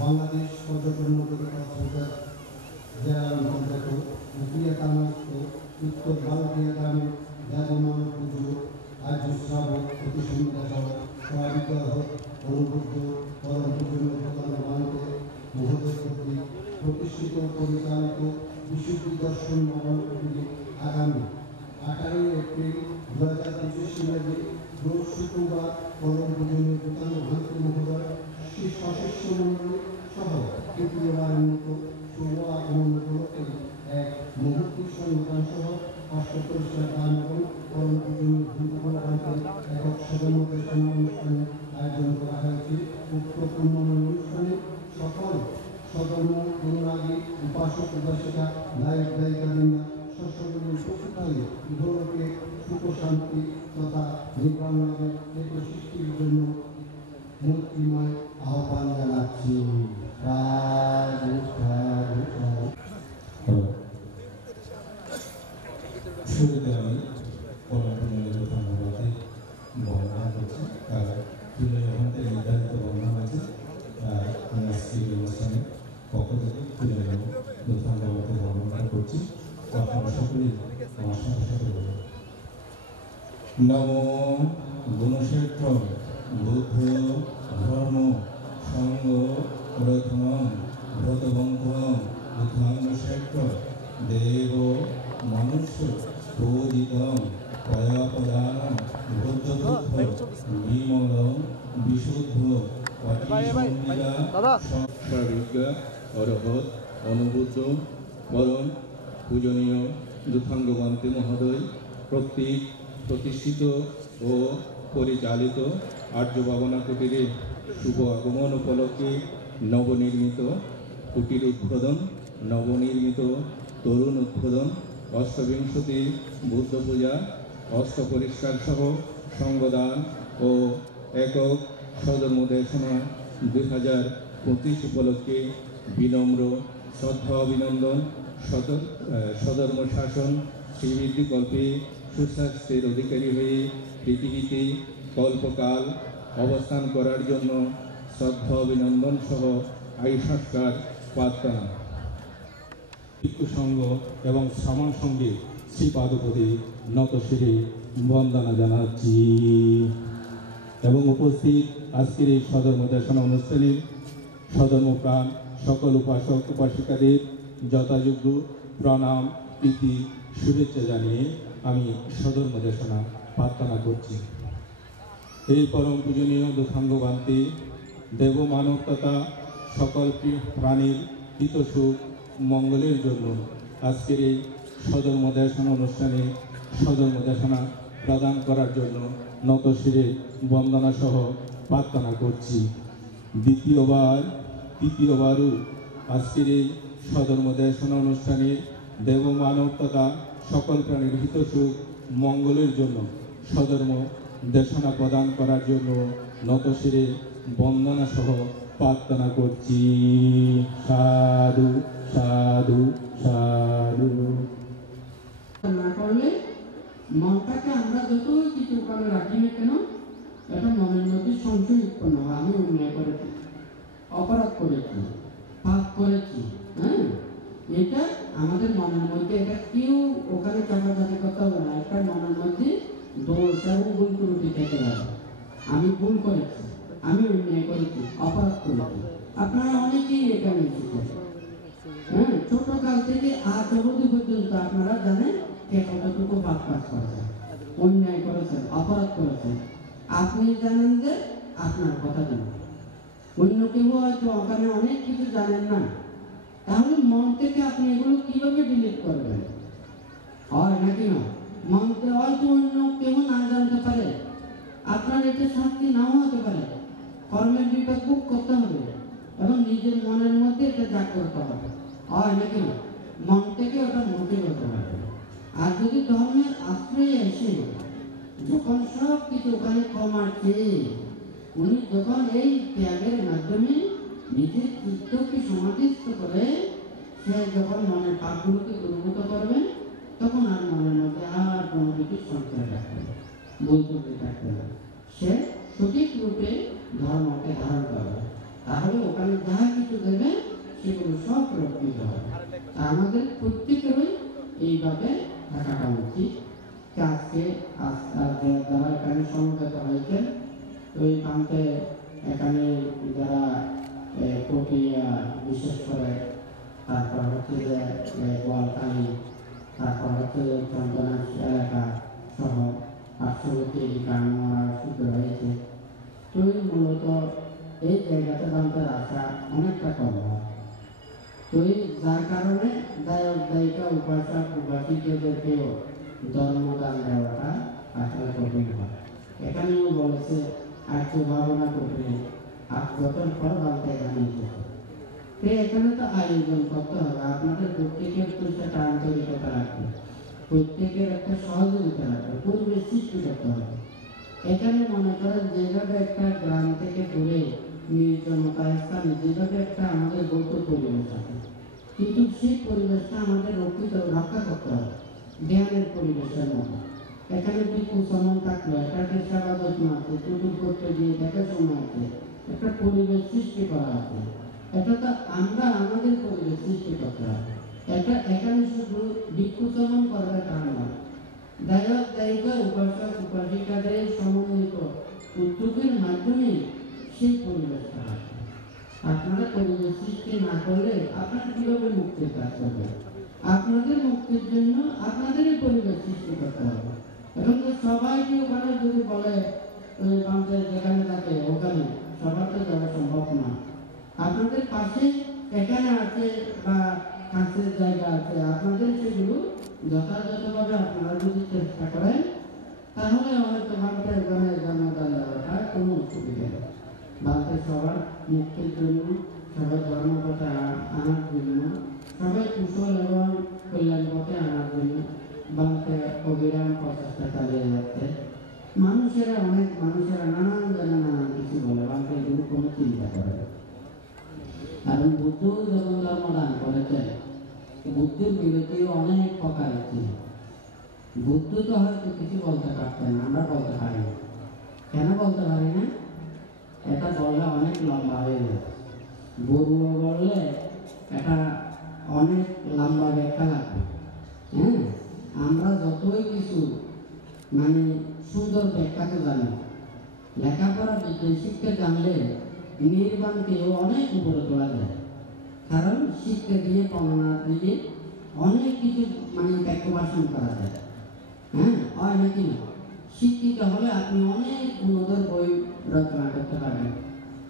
বাংলাদেশ পর্যটন জেলার অন্তর্গত উত্তর ভারতীয় গ্রামে দেবমান পুজো আর্য শ্রাবক অতি সুন্দর স্বাভাবিক অনুবুদ্ধ পরম পূজনীয় প্রধান বাণীতে মহোদয় কর্তৃক প্রতিষ্ঠিত পরিচালিত বিশুদ্ধি দর্শন ভবন আগামী 18 এপ্রিল 2025 ইংরেজি রোজ শুক্রবার পরম পূজনীয় প্রধান ভান্তি মহোদয় সশস্ত্র মন্ডলী সহ তৃতীয়বারের মতো শুভ আগমন উপলক্ষে এক মুহূর্তিক সংবিধান সহ অষ্টপরিষ্কার গান এবং পরম পূজনীয় একক সদমতের অনুষ্ঠানের আয়োজন করা হয়েছে। উক্ত পূর্ণময় অনুষ্ঠানে সকল উপাসক উপাসিকা গায়ক গায়িকাবৃন্দ সশরীরে উপস্থিত হয়ে ইহলোকে সুখ শান্তি তথা নির্বাণ লাভের ক্ষেত্র সৃষ্টির জন্য মূর্তিময় আহ্বান জানাচ্ছি। সাধু সাধু সাধু। শুরুতে আমি ধন্যবাদে বর্ণনা করছি, কারণ পুজোর নির্ধারিত বর্ণনা আছে। আমি আজকের অনুষ্ঠানের পক্ষ থেকে পুজোর ধন্যবাদে বর্ণনা করছি। আপনারা সকলেই আমার সাথে সাথে বলুন। নমো গুণক্ষেত্র বুদ্ধ ধর্ম সঙ্গ রথম ব্রতবন্ধ বুদ্ধাঙ্গক্ষেত্র দেব মনুষ্য পূজিত পয়াপদান বুদ্ধবুদ্ধ বিমল বিশুদ্ধ সর্বজ্ঞ অরহৎ অনুবুদ্ধ পরম পূজনীয় দুথাঙ্গবন্তে মহোদয় কর্তৃক প্রতিষ্ঠিত ও পরিচালিত আর্য ভাবনা কুটিরে শুভ আগমন উপলক্ষে নবনির্মিত কুটির উদ্বোধন, নবনির্মিত তরুণ উদ্বোধন, অষ্টবিংশতি বুদ্ধ পূজা, অষ্ট পরিষ্কার সহ সঙ্গদান ও একক সধর্মদেশনা 2025 উপলক্ষে বিনম্র শ্রদ্ধা অভিনন্দন। সধর্ম শাসন শ্রীবৃদ্ধিকল্পে সুস্বাস্থ্যের অধিকারী হয়ে পৃথিবীতে কল্পকাল অবস্থান করার জন্য শ্রদ্ধা অভিনন্দন সহ আয়ুষ্কার প্রার্থনা। ভিক্ষু সংঘ এবং সমান সঙ্গে শ্রীপাদপতি নতশিরে বন্দনা জানাচ্ছি এবং উপস্থিত আজকের এই সধর্মদেশনা অনুষ্ঠানের সধর্মপ্রাণ সকল উপাসক উপাসিকাদের যথাযোগ্য প্রণাম প্রীতি শুভেচ্ছা জানিয়ে আমি সধর্মদেশনা প্রার্থনা করছি। এই পরম পূজনীয় দুথাঙ্গবান্তে দেব মানব তথা সকল প্রাণীর হিত সুখ মঙ্গলের জন্য আজকের এই সধর্মদেশনা অনুষ্ঠানে সধর্মদেশনা প্রদান করার জন্য নতশিরে বন্দনা সহ প্রার্থনা করছি। তৃতীয়বারও আজকের এই সধর্মদেশনা অনুষ্ঠানে দেব মানব তথা সকল প্রাণীর হিত সুখ মঙ্গলের জন্য সধর্ম দেশনা প্রদান করার জন্য নতশিরে বন্দনা সহ প্রার্থনা করছি। সাধু সাধু সাধু। না করলে মনটাকে আমরা যতই কিছু করে রাখি না কেন, এটা মনের মধ্যে সংশয় উৎপন্ন হয়। আমি অন্যায় করেছি, অপরাধ করেছি, পাপ করেছি, হ্যাঁ, এটা আমাদের মনের মধ্যে, এটা কেউ ওখানে চাপাচাপি করতে হবে না। একটা মনের মধ্যে দোষ এবং ভুল ত্রুটি থেকে যাবে। আমি ভুল করেছি, আমি অন্যায় করেছি, অপরাধ করেছি। আপনারা অনেকেই এখানে এসেছেন, হ্যাঁ, ছোট কাল থেকে আজ অবধি পর্যন্ত আপনারা জানেন কে কতটুকু পাপ কাজ করেছেন, অন্যায় করেছেন, অপরাধ করেছেন। আপনি জানেন যে আপনার কথা জানেন, অন্য কেউ হয়তো ওখানে অনেক কিছু জানেন না। তাহলে মন থেকে আপনি এগুলো কিভাবে ডিলিট করবেন? হয় নাকি না? মনতে হয়তো অন্য কেউ না জানতে পারে, আপনার এতে শাস্তি নাও হতে পারে। কর্মের বিপাক ভোগ করতে হবে এবং নিজের মনের মধ্যে এটা জাগ্রত হবে। হয় নাকি না? মন থেকে ওটা মুক্তি হতে পারে। আর যদি ধর্মের আশ্রয়ে এসে যখন সব কিছু ওখানে কমাচ্ছে, উনি যখন এই ত্যাগের মাধ্যমে নিজের চিত্তকে সমাধিস্থ করে সে যখন মনের পাপগুলোকে দূরীভূত করবেন, তখন আর মনের মধ্যে আর কোনো কিছু সঞ্চয় রাখবে না, বৈধব্য থাকবে না। সে সঠিক রূপে ধর্মকে ধারণ করবে, তাহলে ওখানে যা কিছু দেবে সেগুলো সব রক্ষিত হবে। আমাদের প্রত্যেকেরই এইভাবে থাকাটা উচিত। আজকে যারা এখানে সমবেত হয়েছে, তো এই প্রান্তে এখানে যারা প্রক্রিয়া বিশেষ করে, তারপর হচ্ছে যে গোয়ালকালী, তারপর হচ্ছে যে চন্দনাশ এলাকা সহ পার্শ্ববর্তী গ্রামরা শুদ্ধ হয়েছে। তো মূলত এই জায়গাতে বান্তের আশা অনেকটা কম হয়। তো যার কারণে দায়ক দায়িকা উপাসক উপাসিকদেরকেও ধর্মদান দেওয়াটা আসলে কঠিন হয়। এখানেও বলেছে আর্য ভাবনা করে 8 বছর পর বান্তে এখানে এসেছে। তো এখানে তো আয়োজন করতে হবে, আপনাদের প্রত্যেকের তো সেটা আন্তরিকতা রাখবে, প্রত্যেকের একটা সহযোগিতা রাখবে, পরিবেশ সৃষ্টি করতে হবে। এখানে মনে করেন যেভাবে একটা গ্রাম থেকে দূরে নির্জনতা স্থানে যেভাবে একটা আমাদের বৌদ্ধ পরিবেশ আছে, কিন্তু সেই পরিবেশটা আমাদের রক্ষা করতে হবে ধ্যানের পরিবেশের মতো। এখানে কিছু সময় থাকলো, এটাকে সেবা যত্ন আছে, চতুর করতে গিয়ে দেখাশোনা আছে, একটা পরিবেশ সৃষ্টি করা আছে। এটা তো আমরা আমাদের পরিবেশ সৃষ্টি করতে হবে। এটা এখানে শুধু ভিক্ষু চমন করার কারণ নয়, দায়ক দায়িকা উপাসক উপাসিকাদের সমন্বিত উদ্যোগের মাধ্যমে সেই পরিবেশটা আসে। আপনারা পরিবেশ সৃষ্টি না করলে আপনারা কিভাবে মুক্তির কাজ করবেন? আপনাদের মুক্তির জন্য আপনাদেরই পরিবেশ সৃষ্টি করতে হবে। এখন তো সবাইকে ওখানে যদি বলে পঞ্চায়েত যেখানে থাকে ওখানে সবার তো যাওয়া সম্ভব না। আপনাদের পাশে এখানে আছে বা কাছের জায়গা আছে, আপনাদের সেগুলো যথাযথভাবে আপনারা যদি চেষ্টা করেন তাহলে হয়তো ভারতের ওখানে জন্মদান দেওয়াটা কোনো অসুবিধা নেই। ভারতের সবার মুক্তির জন্য, সবাই ধর্মপথে আনার জন্য, সবাই কুশল এবং কল্যাণ পথে আনার জন্য ভারতে অবিরাম প্রচেষ্টা চালিয়ে যাচ্ছে। মানুষেরা নানান জায়গায় নানান কিছু বলে, ভারতে এগুলো কোনো চিন্তা করে না। কারণ বুদ্ধ যখন ধর্ম দান করেছেন, বুদ্ধের বিরোধী অনেক প্রকার ছিল। বুদ্ধ তো হয়তো কিছু বলতে পারতেন, আমরা বলতে পারি না। কেন বলতে পারি না? এটা বললে অনেক লম্বা হয়ে যায়। বড়ুয়া বললে এটা অনেক লম্বা ব্যাখ্যা লাগবে। হ্যাঁ, আমরা যতই কিছু মানে সুন্দর ব্যাখ্যা তো জানি, লেখাপড়া বিজ্ঞান শিক্ষা জানলে নির্বাণকেও অনেক উপরে তোলা যায়। কারণ শিক্ষা দিয়ে বর্ণনা দিয়ে অনেক কিছু মানে ব্যাখ্যাবাসন করা যায়। হ্যাঁ, হয় নাকি? শিক্ষিত হলে আপনি অনেক উন্নত বই রচনা করতে পারবেন।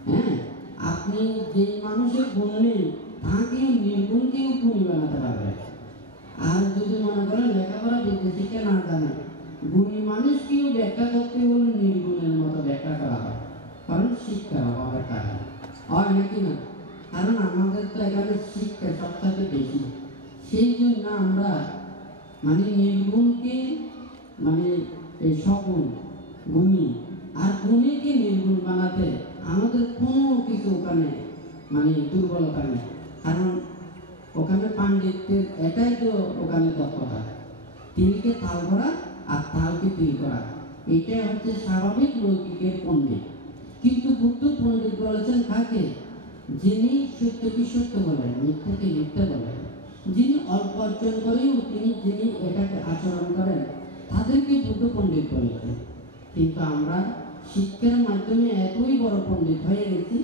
হ্যাঁ, আপনি যে মানুষের গুণ নেই তাকেও নির্গুণকেও গুণী বানাতে পারবেন। আর যদি মনে করেন লেখাপড়া বিদ্যা শিক্ষা না জানে, গুণী মানুষকেও ব্যাখ্যা করতে হলে নির্গুণের মতো ব্যাখ্যা করা হয়, কারণ শিক্ষার অভাবের কারণে। হয় নাকি না? কারণ আমাদের তো এখানে শিক্ষা সবথেকে বেশি, সেই জন্য আমরা মানে নির্গুণকে মানে এই সগুণ গুণী আর গুণীকে নির্গুণ বানাতে আমাদের কোনো কিছু ওখানে মানে দুর্বলতা নেই। কারণ ওখানে পাণ্ডিত্যের এটাই তো ওখানে দক্ষতা, তিলকে তাল করা আর তালকে তিল করা, এটাই হচ্ছে স্বাভাবিক লৌকিকের পণ্ডিত। কিন্তু বুদ্ধ পণ্ডিত বলেছেন কাকে? যিনি সত্যকে সত্য বলেন, মিথ্যাকে মিথ্যা বলেন, যিনি অল্প অর্জন করেও যিনি এটাকে আচরণ করেন, তাদেরকে বুদ্ধ পণ্ডিত বলেছেন। কিন্তু আমরা শিক্ষার মাধ্যমে এতই বড় পণ্ডিত হয়ে গেছি,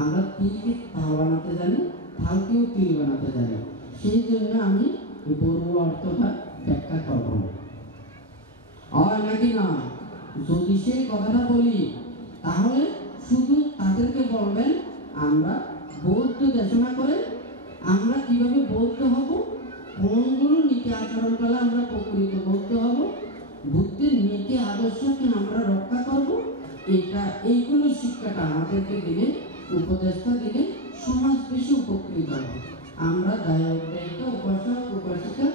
আমরা তিলকে তাল বানাতে জানি, তালকেও তিল বানাতে জানি। সেই জন্য আমি বড় অর্থটা ব্যাখ্যা করব না। হয় নাকি না? যদি সেই কথাটা বলি তাহলে শুধু তাদেরকে বলবেন আমরা বৌদ্ধ দেশনা করে আমরা কিভাবে বৌদ্ধ হব, কোনগুলো নীতি আচরণ করলে আমরা প্রকৃত বৌদ্ধ হব, বুদ্ধির নীতি আদর্শকে আমরা রক্ষা করব, এইগুলো শিক্ষাটা আমাদেরকে দিলে, উপদেশটা দিলে সমাজ বেশি উপকৃত হবে। আমরা দায়িত্ব উপাসক উপাসিকা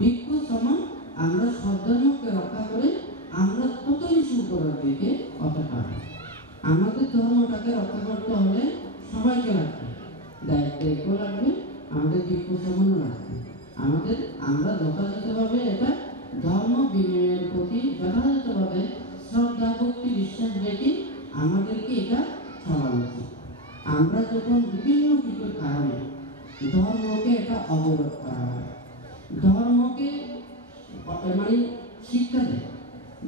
ভিক্ষু সমান আমরা সদ্ধর্মকে রক্ষা করে আমরা তত বেশি উপরের দিকে হতে পারি। আমাদের ধর্মটাকে রক্ষা করতে হলে সবাইকে লাগবে, দায়িত্ব লাগবে, আমাদের ভিক্ষু সমানও লাগবে। আমরা যথাযথভাবে এটা ধর্ম বিনয়ের প্রতি যথাযথভাবে শ্রদ্ধা ভক্তি বিশ্বাস রেখে আমাদেরকে এটা চলা উচিত। আমরা যখন বিভিন্ন কিছুর কারণে ধর্মকে এটা অবরোধ করা হয়, ধর্মকে মানে শিক্ষা দেয়,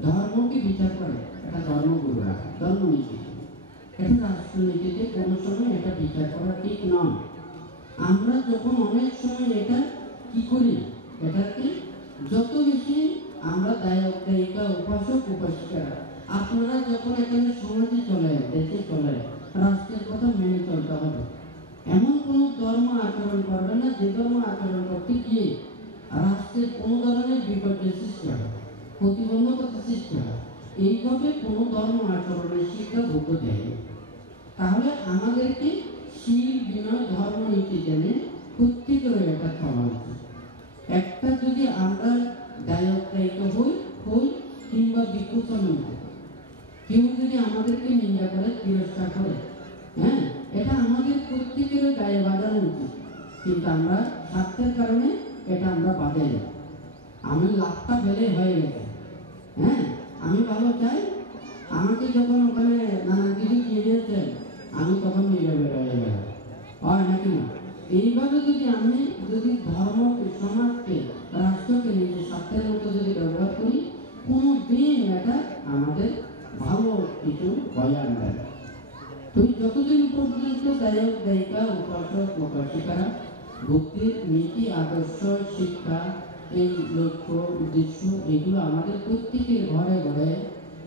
ধর্মকে বিচার করে, এটা ধর্মগুরুরা ধর্মনীতি, এটা রাষ্ট্রনীতিতে কোনো সময় এটা বিচার করা ঠিক নয়। আমরা যখন অনেক সময় এটা কি করি, এটাকে যত বেশি আমরা দায়ক দায়িকা উপাসক উপাসিকারা আপনারা যখন এখানে সমাজে চলে, দেশে চলে, রাষ্ট্রের কথা মেনে চলতে হবে। এমন কোনো ধর্ম আচরণ করবে না যে ধর্ম আচরণ করতে গিয়ে রাষ্ট্রের কোনো ধরনের বিপর্যয় সৃষ্টি হয়, প্রতিবন্ধকতা সৃষ্টি হয়। এইভাবে কোনো ধর্ম আচরণের শিক্ষা ভোগ দেয়। তাহলে আমাদেরকে শীল বিনয় ধর্ম নীতি জেনে প্রত্যেকের এটা খাওয়া উচিত। একটা যদি আমরা দায়িত্ব হই কিংবা বিকুচন হয়, কেউ যদি আমাদেরকে নিন্দা করে তিরস্কার করে, হ্যাঁ, এটা আমাদের প্রত্যেকের গায়ে বাজানো উচিত, কিন্তু আমরা স্বার্থের কারণে এটা আমরা বাজাই না। আমি লাভটা ফেলে হয়ে গেছে, হ্যাঁ, আমি ভালো চাই, আমাকে যখন ওখানে নানা কিছু দিয়ে দিয়েছে আমি তখন নীরবে রয়ে গেলাম, হয় নাকি না? এইভাবে যদি আমি ধর্মকে, সমাজকে, রাষ্ট্রকে নিজের স্বার্থের মতো যদি ব্যবহার করি, কোনো দিন এটা আমাদের ভালো কিছু হয়ে আনবে না। তুই যতদিন পর্যন্ত গায়ক গায়িকা, উপাসক উপাসিকারা ভক্তির নীতি আদর্শ শিক্ষা, এই লক্ষ্য উদ্দেশ্য এগুলো আমাদের প্রত্যেকের ঘরে ঘরে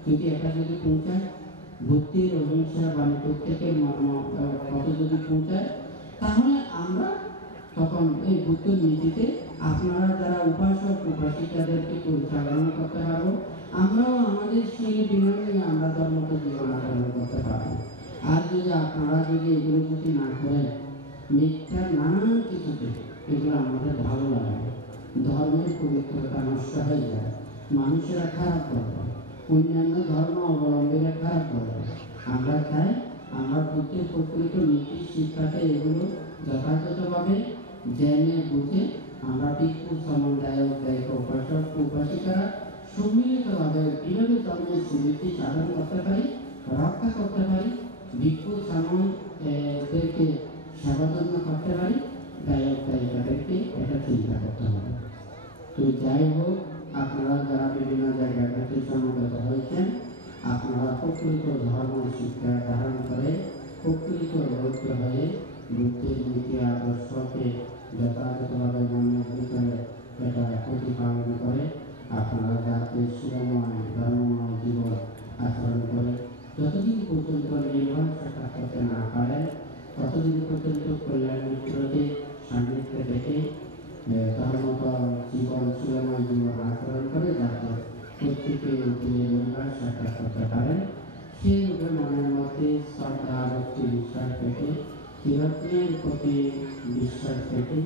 যদি এটা যদি পৌঁছায়, ভক্তির অহিংসা বাণী প্রত্যেকের কত যদি পৌঁছায়, তাহলে আমরা তখন এই বুদ্ধর নীতিতে আপনারা যারা উপাসক উপাসিকাদেরকে পরিচালনা করতে পারবো, আমরাও আমাদের সেই বিনয় নিয়ে আমরা ধর্মকে জীবন আচরণ করতে পারবো। আর যদি আপনারা যদি এগুলো যদি না করেন, মিথ্যার নানান কিছুতে এগুলো আমাদের ভালো লাগে, ধর্মের পবিত্রতা নষ্ট হয়ে যায়, মানুষেরা খারাপ করবে, অন্যান্য ধর্ম অবলম্বীরা খারাপ করবে। আমরা চাই আমরা বুদ্ধের প্রকৃত নীতি শিক্ষাতে এগুলো যথাযথভাবে জেনে বুঝে আমরা ভিক্ষু সমন্বয়ক গায়ক উপাসক উপাসিকারা সম্মিলিতভাবে কীভাবে ধর্মের সুবৃদ্ধি সাধন করতে পারি, রক্ষা করতে পারি, ভিক্ষু সামনদেরকে সেবা যত্ন করতে পারি, গায়ক গায়িকাদেরকে এটা চিন্তা করতে হবে। তো যাই হোক, আপনারা যারা বিভিন্ন জায়গায় থেকে সমবেত হয়েছেন, আপনারা প্রকৃত ধর্ম শিক্ষা ধারণ করে প্রকৃত রৌদ্র হয়ে বুদ্ধের নীতি আদর্শকে যথাযথভাবে মনের ভিতরে এটা প্রতিপালন করে আপনারা যাতে শিরোময় ধর্মময় জীবন আচরণ করে যতদিন পর্যন্ত নির্বাণ সাক্ষাৎ করতে না পারেন, ততদিন পর্যন্ত কল্যাণ মিত্রকে সান্নিধ্যে থেকে ধর্মপর জীবন শিরোময় জীবন আচরণ করে যাতে প্রত্যেকে নির্বাণ সাক্ষাৎ করতে পারেন, সেই রূপে মনের মধ্যে শ্রদ্ধা ভক্তি বিশ্বাস থেকে চিরত্নের প্রতি বিশ্বাস থেকে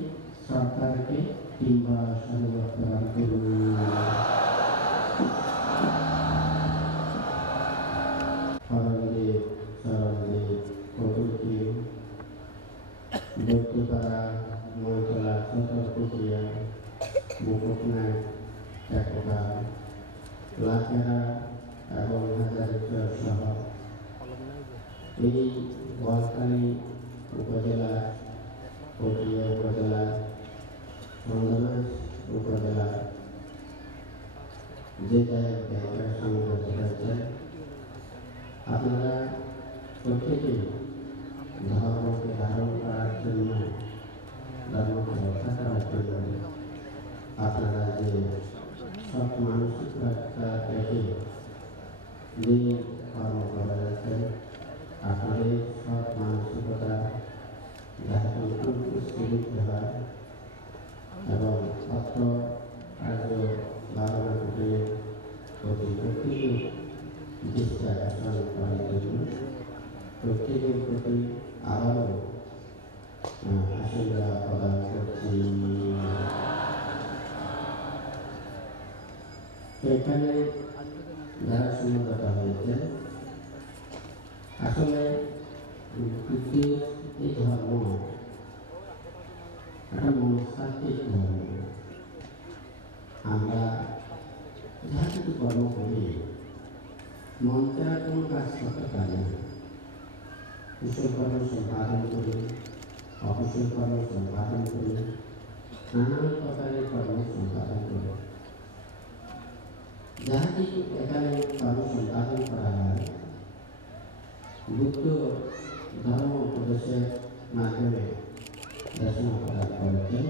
শ্রদ্ধা রেখে কিংবা সর্বত্র প্রকৃতি বৌদ্ধপাড়া ময়তলা সতর্কপ্রিয়া মুকুটনাথ একতা লাখেরা এবং হাজারিচর সহ এই বলকালী উপজেলা, পটিয়া উপজেলা, চন্দনাইশ উপজেলা যে জায়গায় সংগত হয়েছে, আপনারা প্রত্যেকেই ধর্মকে ধারণ করার জন্য, ধর্মকে রক্ষা করার জন্য আপনারা যে সব মানসিকতা রেখে যে কর্ম করে যাচ্ছেন, আপনাদের সব মানসিকতা যাতে উৎস্থিত হয় এবং অর্থ কার্য ভাবনা থেকে প্রতি প্রত্যেকের দৃষ্টি আকর্ষণ করার জন্য প্রত্যেকের প্রতি আবারও আশীর্বাদ প্রদান করছি। এখানে যারা সমবেত হয়েছে, আসলে এই ধর্ম একটা মনস্তাত্ত্বিক ধর্ম। আমরা যা কিছু কর্ম করি মন ছাড়া কোনো কাজ করতে পারি না। কুশল কর্ম সম্পাদন করি, অকুশল কর্ম সম্পাদন করি, নানান প্রকারের কর্ম সম্পাদন করি। যা কিছু এখানে কর্ম সম্পাদন করা হয় বুদ্ধ ধর্ম উপদেশের মাধ্যমে দেশনা প্রদান করেছেন।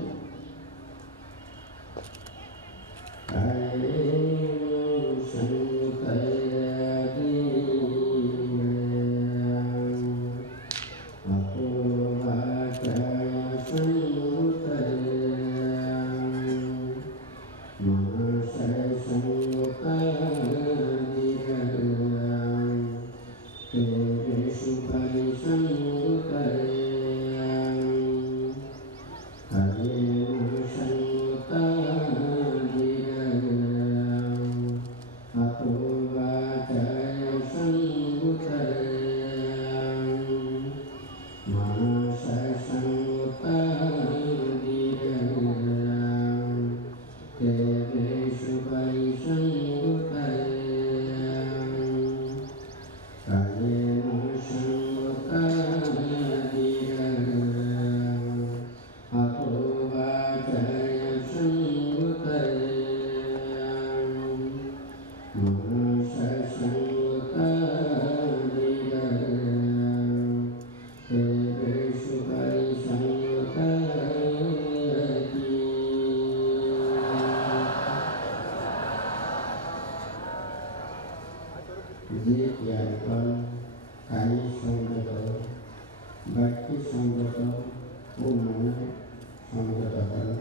বাক্যে সংযত ও মনে সংযত করে,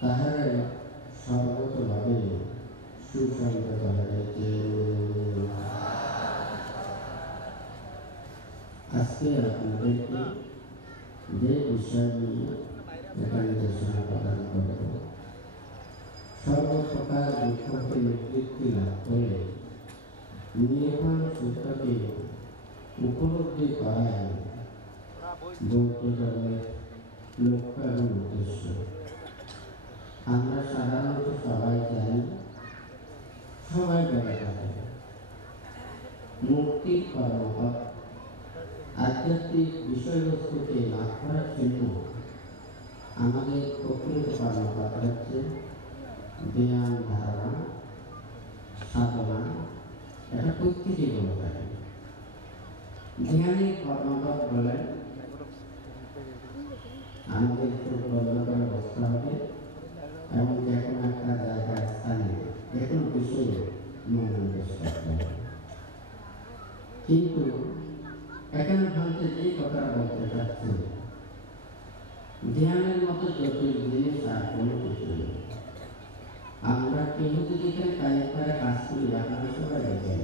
তাহারা সর্বতভাবে সুসংযত হয়েছে। আজকে আপনাদেরকে যে বিষয় নিয়ে এখানে দেশনা প্রদান করব, সর্বপ্রকার দুঃখকে নিবৃত্তি লাভ করে নির্মাণ সূত্রকে উপলব্ধি করায় বৌদ্ধ ধর্মের লক্ষ্য এবং উদ্দেশ্য। আমরা সাধারণত সবাই জানি, সবাই বলে থাকে মুক্তির কর্মপথ আধ্যাত্মিক বিষয়বস্তুকে লাভ করার জন্য আমাদের প্রকৃত কর্মপথ হচ্ছে ধ্যান, ধারণা, সাধনা। এটা প্রত্যেকেই বলে থাকে। ধ্যানের কর্মপথ বলে আমাদের চোখ বন্ধ করে বসতে হবে এবং যে কোনো একটা জায়গায় স্থানে যে কোনো বিষয়ে মনোনিবেশ করতে হবে। কিন্তু এখানে ভাবতে যে কথাটা বলতে চাচ্ছি, ধ্যানের মতো জটিল জিনিস আর কোনো কিছু নেই। আমরা কেউ যদি এখানে কাজের দ্বারা কাজ করি, আপনারা সবাই দেখেন,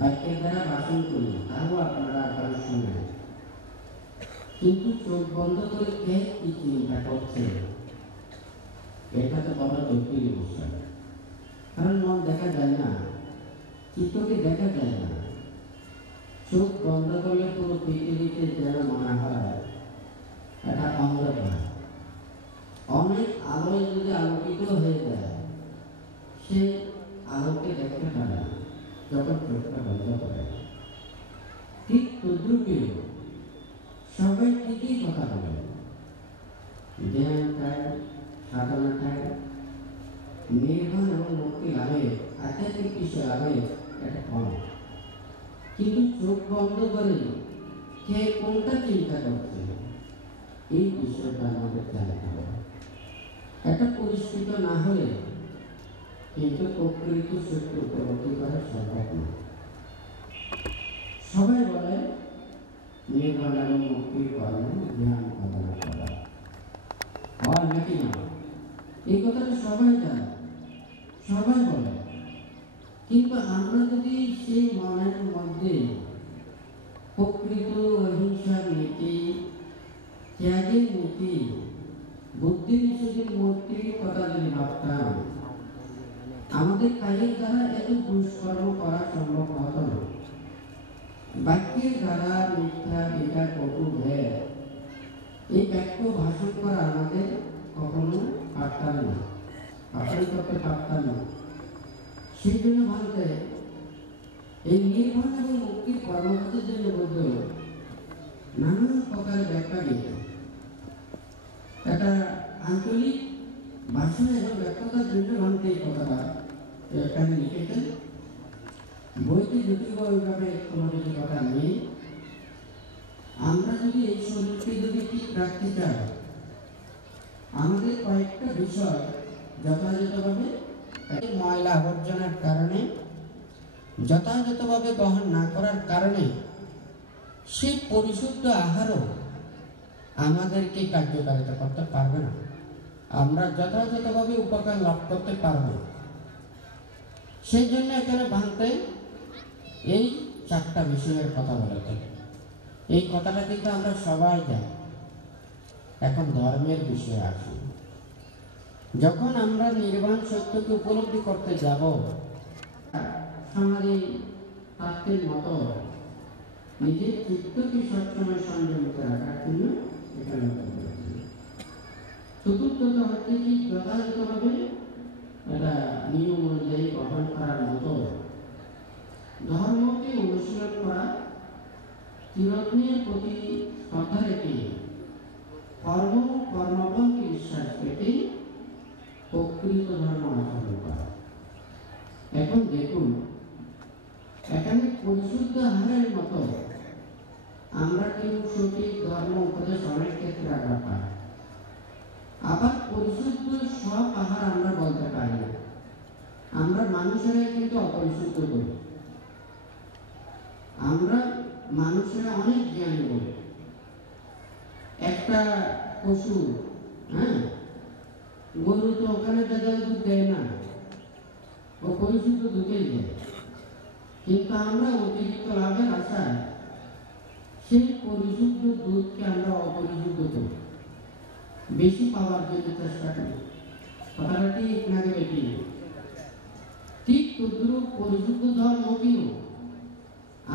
বাক্যের দ্বারা ভাষণ করি, তাও আপনারা আপনারা শুনেন, কিন্তু চোখ বন্ধ করে কে কি চিন্তা করছে, এটা তো বড় জটিল বিষয়। কারণ মন দেখা যায় না, চিত্তকে দেখা যায় না। চোখ বন্ধ করলে পুরো পৃথিবীতে যেন মনে হয় এটা অন্ধকার। অনেক আলোয় যদি আলোকিত হয়ে যায়, সে আলোকে দেখতে পারে না যখন চোখটা বন্ধ করে। ঠিক তদ্রুপে সবাই ঠিকই কথা বলে, ধ্যান চায়, সাধনা চায়, নির্বাণ এবং মুক্তি লাভে, আধ্যাত্মিক বিষয় লাভে এটা কম। কিন্তু চোখ বন্ধ করে কে কোনটা চিন্তা করছে, এই বিষয়টা আমাদের জানতে হবে। এটা পরিষ্কৃত না হলে কিন্তু প্রকৃত সত্য উপলব্ধি করা সম্ভব না। সবাই বলে নির্বাণ এবং মুক্তির কর্ম ধ্যান সাধনা করা হয় নাকি না, এই কথাটা সবাই জানে, সবাই বলে। কিন্তু আমরা যদি সেই মনের মধ্যে প্রকৃত অহিংসার নীতি, ত্যাগের নীতি, বুদ্ধিনিষেধের মূর্তির কথা যদি ভাবতাম, আমাদের কাজের দ্বারা এত দুষ্কর্ম করা সম্ভব হতো না। বাক্যের দ্বারা মিথ্যা, এটা কটু ভেদ, এই বাক্য ভাষণ করা আমাদের কখনো পারতাম না, ভাষণ করতে পারতাম না। সেই জন্য ভাবতে এই নির্বাণ এবং মুক্তির কর্মপথের জন্য বলতে নানান প্রকারের ব্যাখ্যা দিত। একটা আঞ্চলিক ভাষা এবং ব্যাখ্যার জন্য ভাবতে এই কথাটা এখানে লিখেছেন। বইতে যদিও ওইভাবে কোনো কিছু কথা নেই। আমরা যদি এই শরীরকে যদি ঠিক রাখতে চাই, আমাদের কয়েকটা বিষয় যথাযথভাবে ময়লা আবর্জনার কারণে, যথাযথভাবে গ্রহণ না করার কারণে সেই পরিশুদ্ধ আহারও আমাদেরকে কার্যকারিতা করতে পারবে না। আমরা যথাযথভাবে উপকার লাভ করতে পারব না। সেই জন্য এখানে ভাঙতে এই চারটা বিষয়ের কথা বলেছেন। এই কথাটা কিন্তু আমরা সবাই জানি। এখন ধর্মের বিষয়ে আসি। যখন আমরা নির্বাণ সত্যকে উপলব্ধি করতে যাব, সমাজে তাত্ত্বের মতো নিজের চিত্তকে সবসময় সংযমিত রাখার জন্য এখানে চতুর্থত হচ্ছে কি যথাযথভাবে একটা নিয়ম অনুযায়ী গ্রহণ করার মতো ধর্মকে অনুশীলন করা, চিরদিনের প্রতি শ্রদ্ধা রেখে কর্মবলকে বিশ্বাস পেতে প্রকৃত ধর্ম আচরণ করা। এখন দেখুন, এখানে পরিশুদ্ধ আহারের মতো আমরা কেউ সঠিক ধর্ম উপদেশ অনেক ক্ষেত্রে আমরা পাই, আবার পরিশুদ্ধ সব আহার আমরা বলতে পারি না। আমরা মানুষেরা কিন্তু অপরিশুদ্ধ করি, আমরা মানুষেরা অনেক জ্ঞানী বলি, একটা পশু, হ্যাঁ, গরু তো ওখানে ভেজাল দুধ দেয় না, ও পরিশুদ্ধ দুধেই দেয়। কিন্তু আমরা অতিরিক্ত লাভের আশায় সেই পরিশুদ্ধ দুধকে আমরা অপরিশুদ্ধ করি, বেশি পাওয়ার জন্য চেষ্টা করি। কথাটা ঠিক নাকি বেটি? ঠিক তদ্রুপ পরিশুদ্ধ ধর্মকেও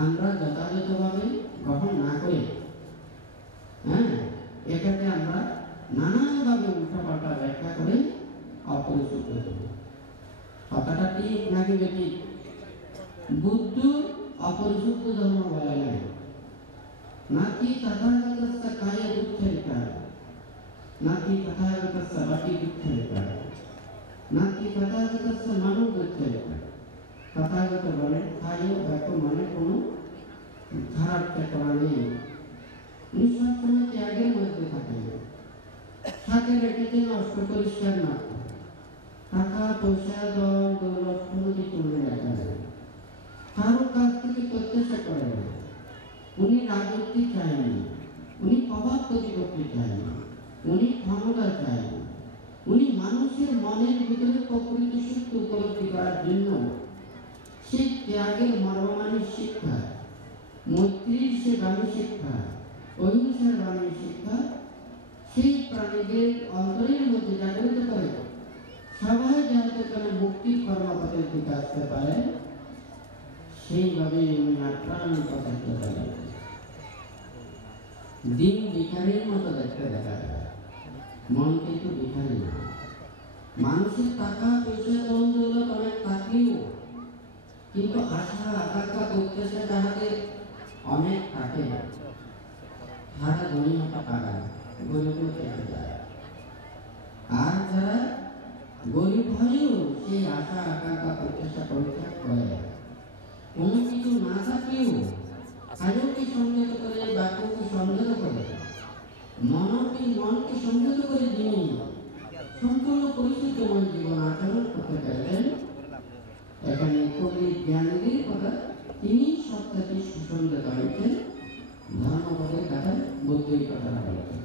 আমরা যথাযথভাবে গ্রহণ না করে, হ্যাঁ, এটাকে আমরা নানাভাবে উল্টাপাল্টা ব্যাখ্যা করে অপরিশুদ্ধ করি। কথাটা ঠিক নাকি বেটি? বুদ্ধ অপরিশুদ্ধ ধর্ম বলে নাই, নাকি তথাগতস্য কায় দুঃখেরিকা, নাকি তথাগতস্য বাটি দুঃখেরিকা, নাকি তথাগতস্য মানব দুঃখেরিকা। তথাগত বলে কায় ব্যাখ্য মানে কোনো খারাপ করা নেই, উনি সবসময় ত্যাগের মধ্যে থাকেন। সাথে রেখেছেন অষ্ট পরিষ্কার না, টাকা পয়সা দল দৌলত কোনো কিছু মনে রাখা যায়, কারো কাছ থেকে প্রত্যাশা করে না। উনি রাজত্ব চায়নি, উনি প্রভাব তৈরি করতে চায়নি, উনি ক্ষমতা চায়নি। উনি মানুষের মনের ভিতরে প্রকৃত সত্য উপলব্ধি করার জন্য সেই ত্যাগের মর্মমানের শিক্ষা, মৈত্রীর সে বাণী শিক্ষা, অহিংসার বাণী শিক্ষা সেই প্রাণীদের অন্তরের মধ্যে জাগরিত করে সবাই যাতে করে মুক্তির কর্মপথের দিকে আসতে পারে, সেইভাবে উনি আপ্রাণ প্রচেষ্টা চালান। দিন ভিখারির মতো দেখতে দেখা যায়, মন কিন্তু ভিখারি না। মানুষের টাকা পয়সা দৌলত অনেক থাকলেও কিন্তু আশা আকাঙ্ক্ষা প্রত্যাশা যাহাদের অনেক থাকে, তারা ধনী হতে পারে না, গরিব থেকে যায়। আর যারা গরিব হয়েও সেই আশা আকাঙ্ক্ষা প্রত্যাশা পরীক্ষা করে, কোনো কিছু না থাকলেও কাজকে সংযত করে, বাক্যকে সংযত করে, মনকে সংযত করে যিনি সম্পূর্ণ পরিশুদ্ধময় জীবন আচরণ করতে পারবেন, এখানে কবি জ্ঞানীদের কথা তিনি সবটাকে সুসংযত হয়েছেন। ধর্মপদের কথা বুদ্ধই কথা বলেছেন,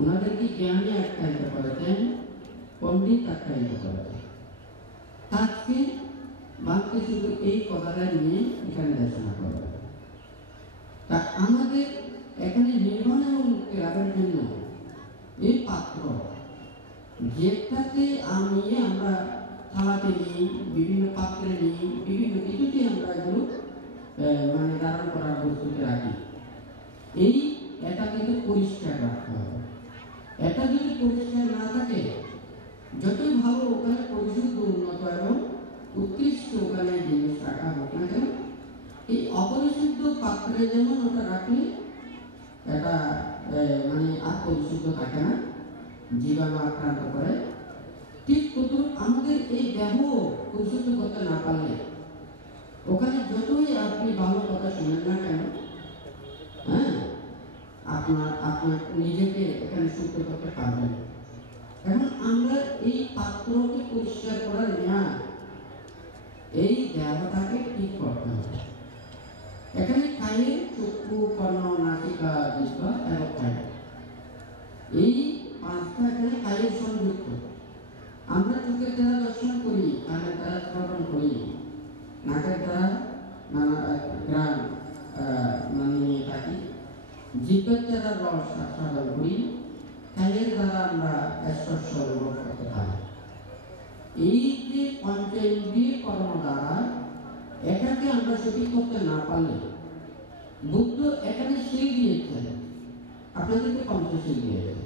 ওনাদেরকে জ্ঞানী আখ্যায়িত করেছেন, পণ্ডিত আখ্যায়িত করেছেন। আজকে বাক্যে শুধু এই কথাটা নিয়ে এখানে দেশনা করবে। তা আমাদের এখানে নির্মাণ এবং মুক্তি লাভের জন্য এই পাত্র যেটাতে আমরা থালাতে নিই, বিভিন্ন পাত্রে নিই, বিভিন্ন কিছুতে আমরা এগুলো মানে ধারণ করার বস্তুতে রাখি, এটা কিন্তু পরিষ্কার রাখতে হবে। এটা যদি পরিষ্কার না থাকে, যতই ভালো ওখানে পরিশুদ্ধ উন্নত এবং উৎকৃষ্ট ওখানে জিনিস রাখা হোক না কেন, এই অপরিশুদ্ধ পাত্রে যেমন ওটা রাখলে এটা মানে আর পরিশুদ্ধ থাকে না, জীবাণু আক্রান্ত করে, ঠিক তত আমাদের এই দেহ পরিশুদ্ধ করতে না পারলে ওখানে যতই আপনি ভালো কথা শুনেন না কেন, হ্যাঁ, আপনার নিজেকে এখানে শুদ্ধ করতে পারবেন। এখন আমরা এই পাত্রকে পরিষ্কার করার নেওয়া, এই দেহটাকে ঠিক করতে হবে। এখানে কায়ে চক্ষু, কর্ণ, নাসিকা, জিহ্বা এবং কায়, এই পাঁচটা এখানে কায়ের সংযুক্ত। আমরা চোখের দ্বারা দর্শন করি, কানের দ্বারা শ্রবণ করি, নাকের দ্বারা নানা গ্রাম নিয়ে থাকি, জিহ্বার দ্বারা রস আস্বাদন করি, কায়ের দ্বারা আমরা স্পর্শ অনুভব করতে পারি। এই যে পঞ্চেন্দ্রিয় কর্ম দ্বারা এটাকে আমরা সঠিক করতে না পারলে, বুদ্ধ এখানে শিল দিয়েছেন, আপনাদেরকে পঞ্চশীল দিয়েছেন,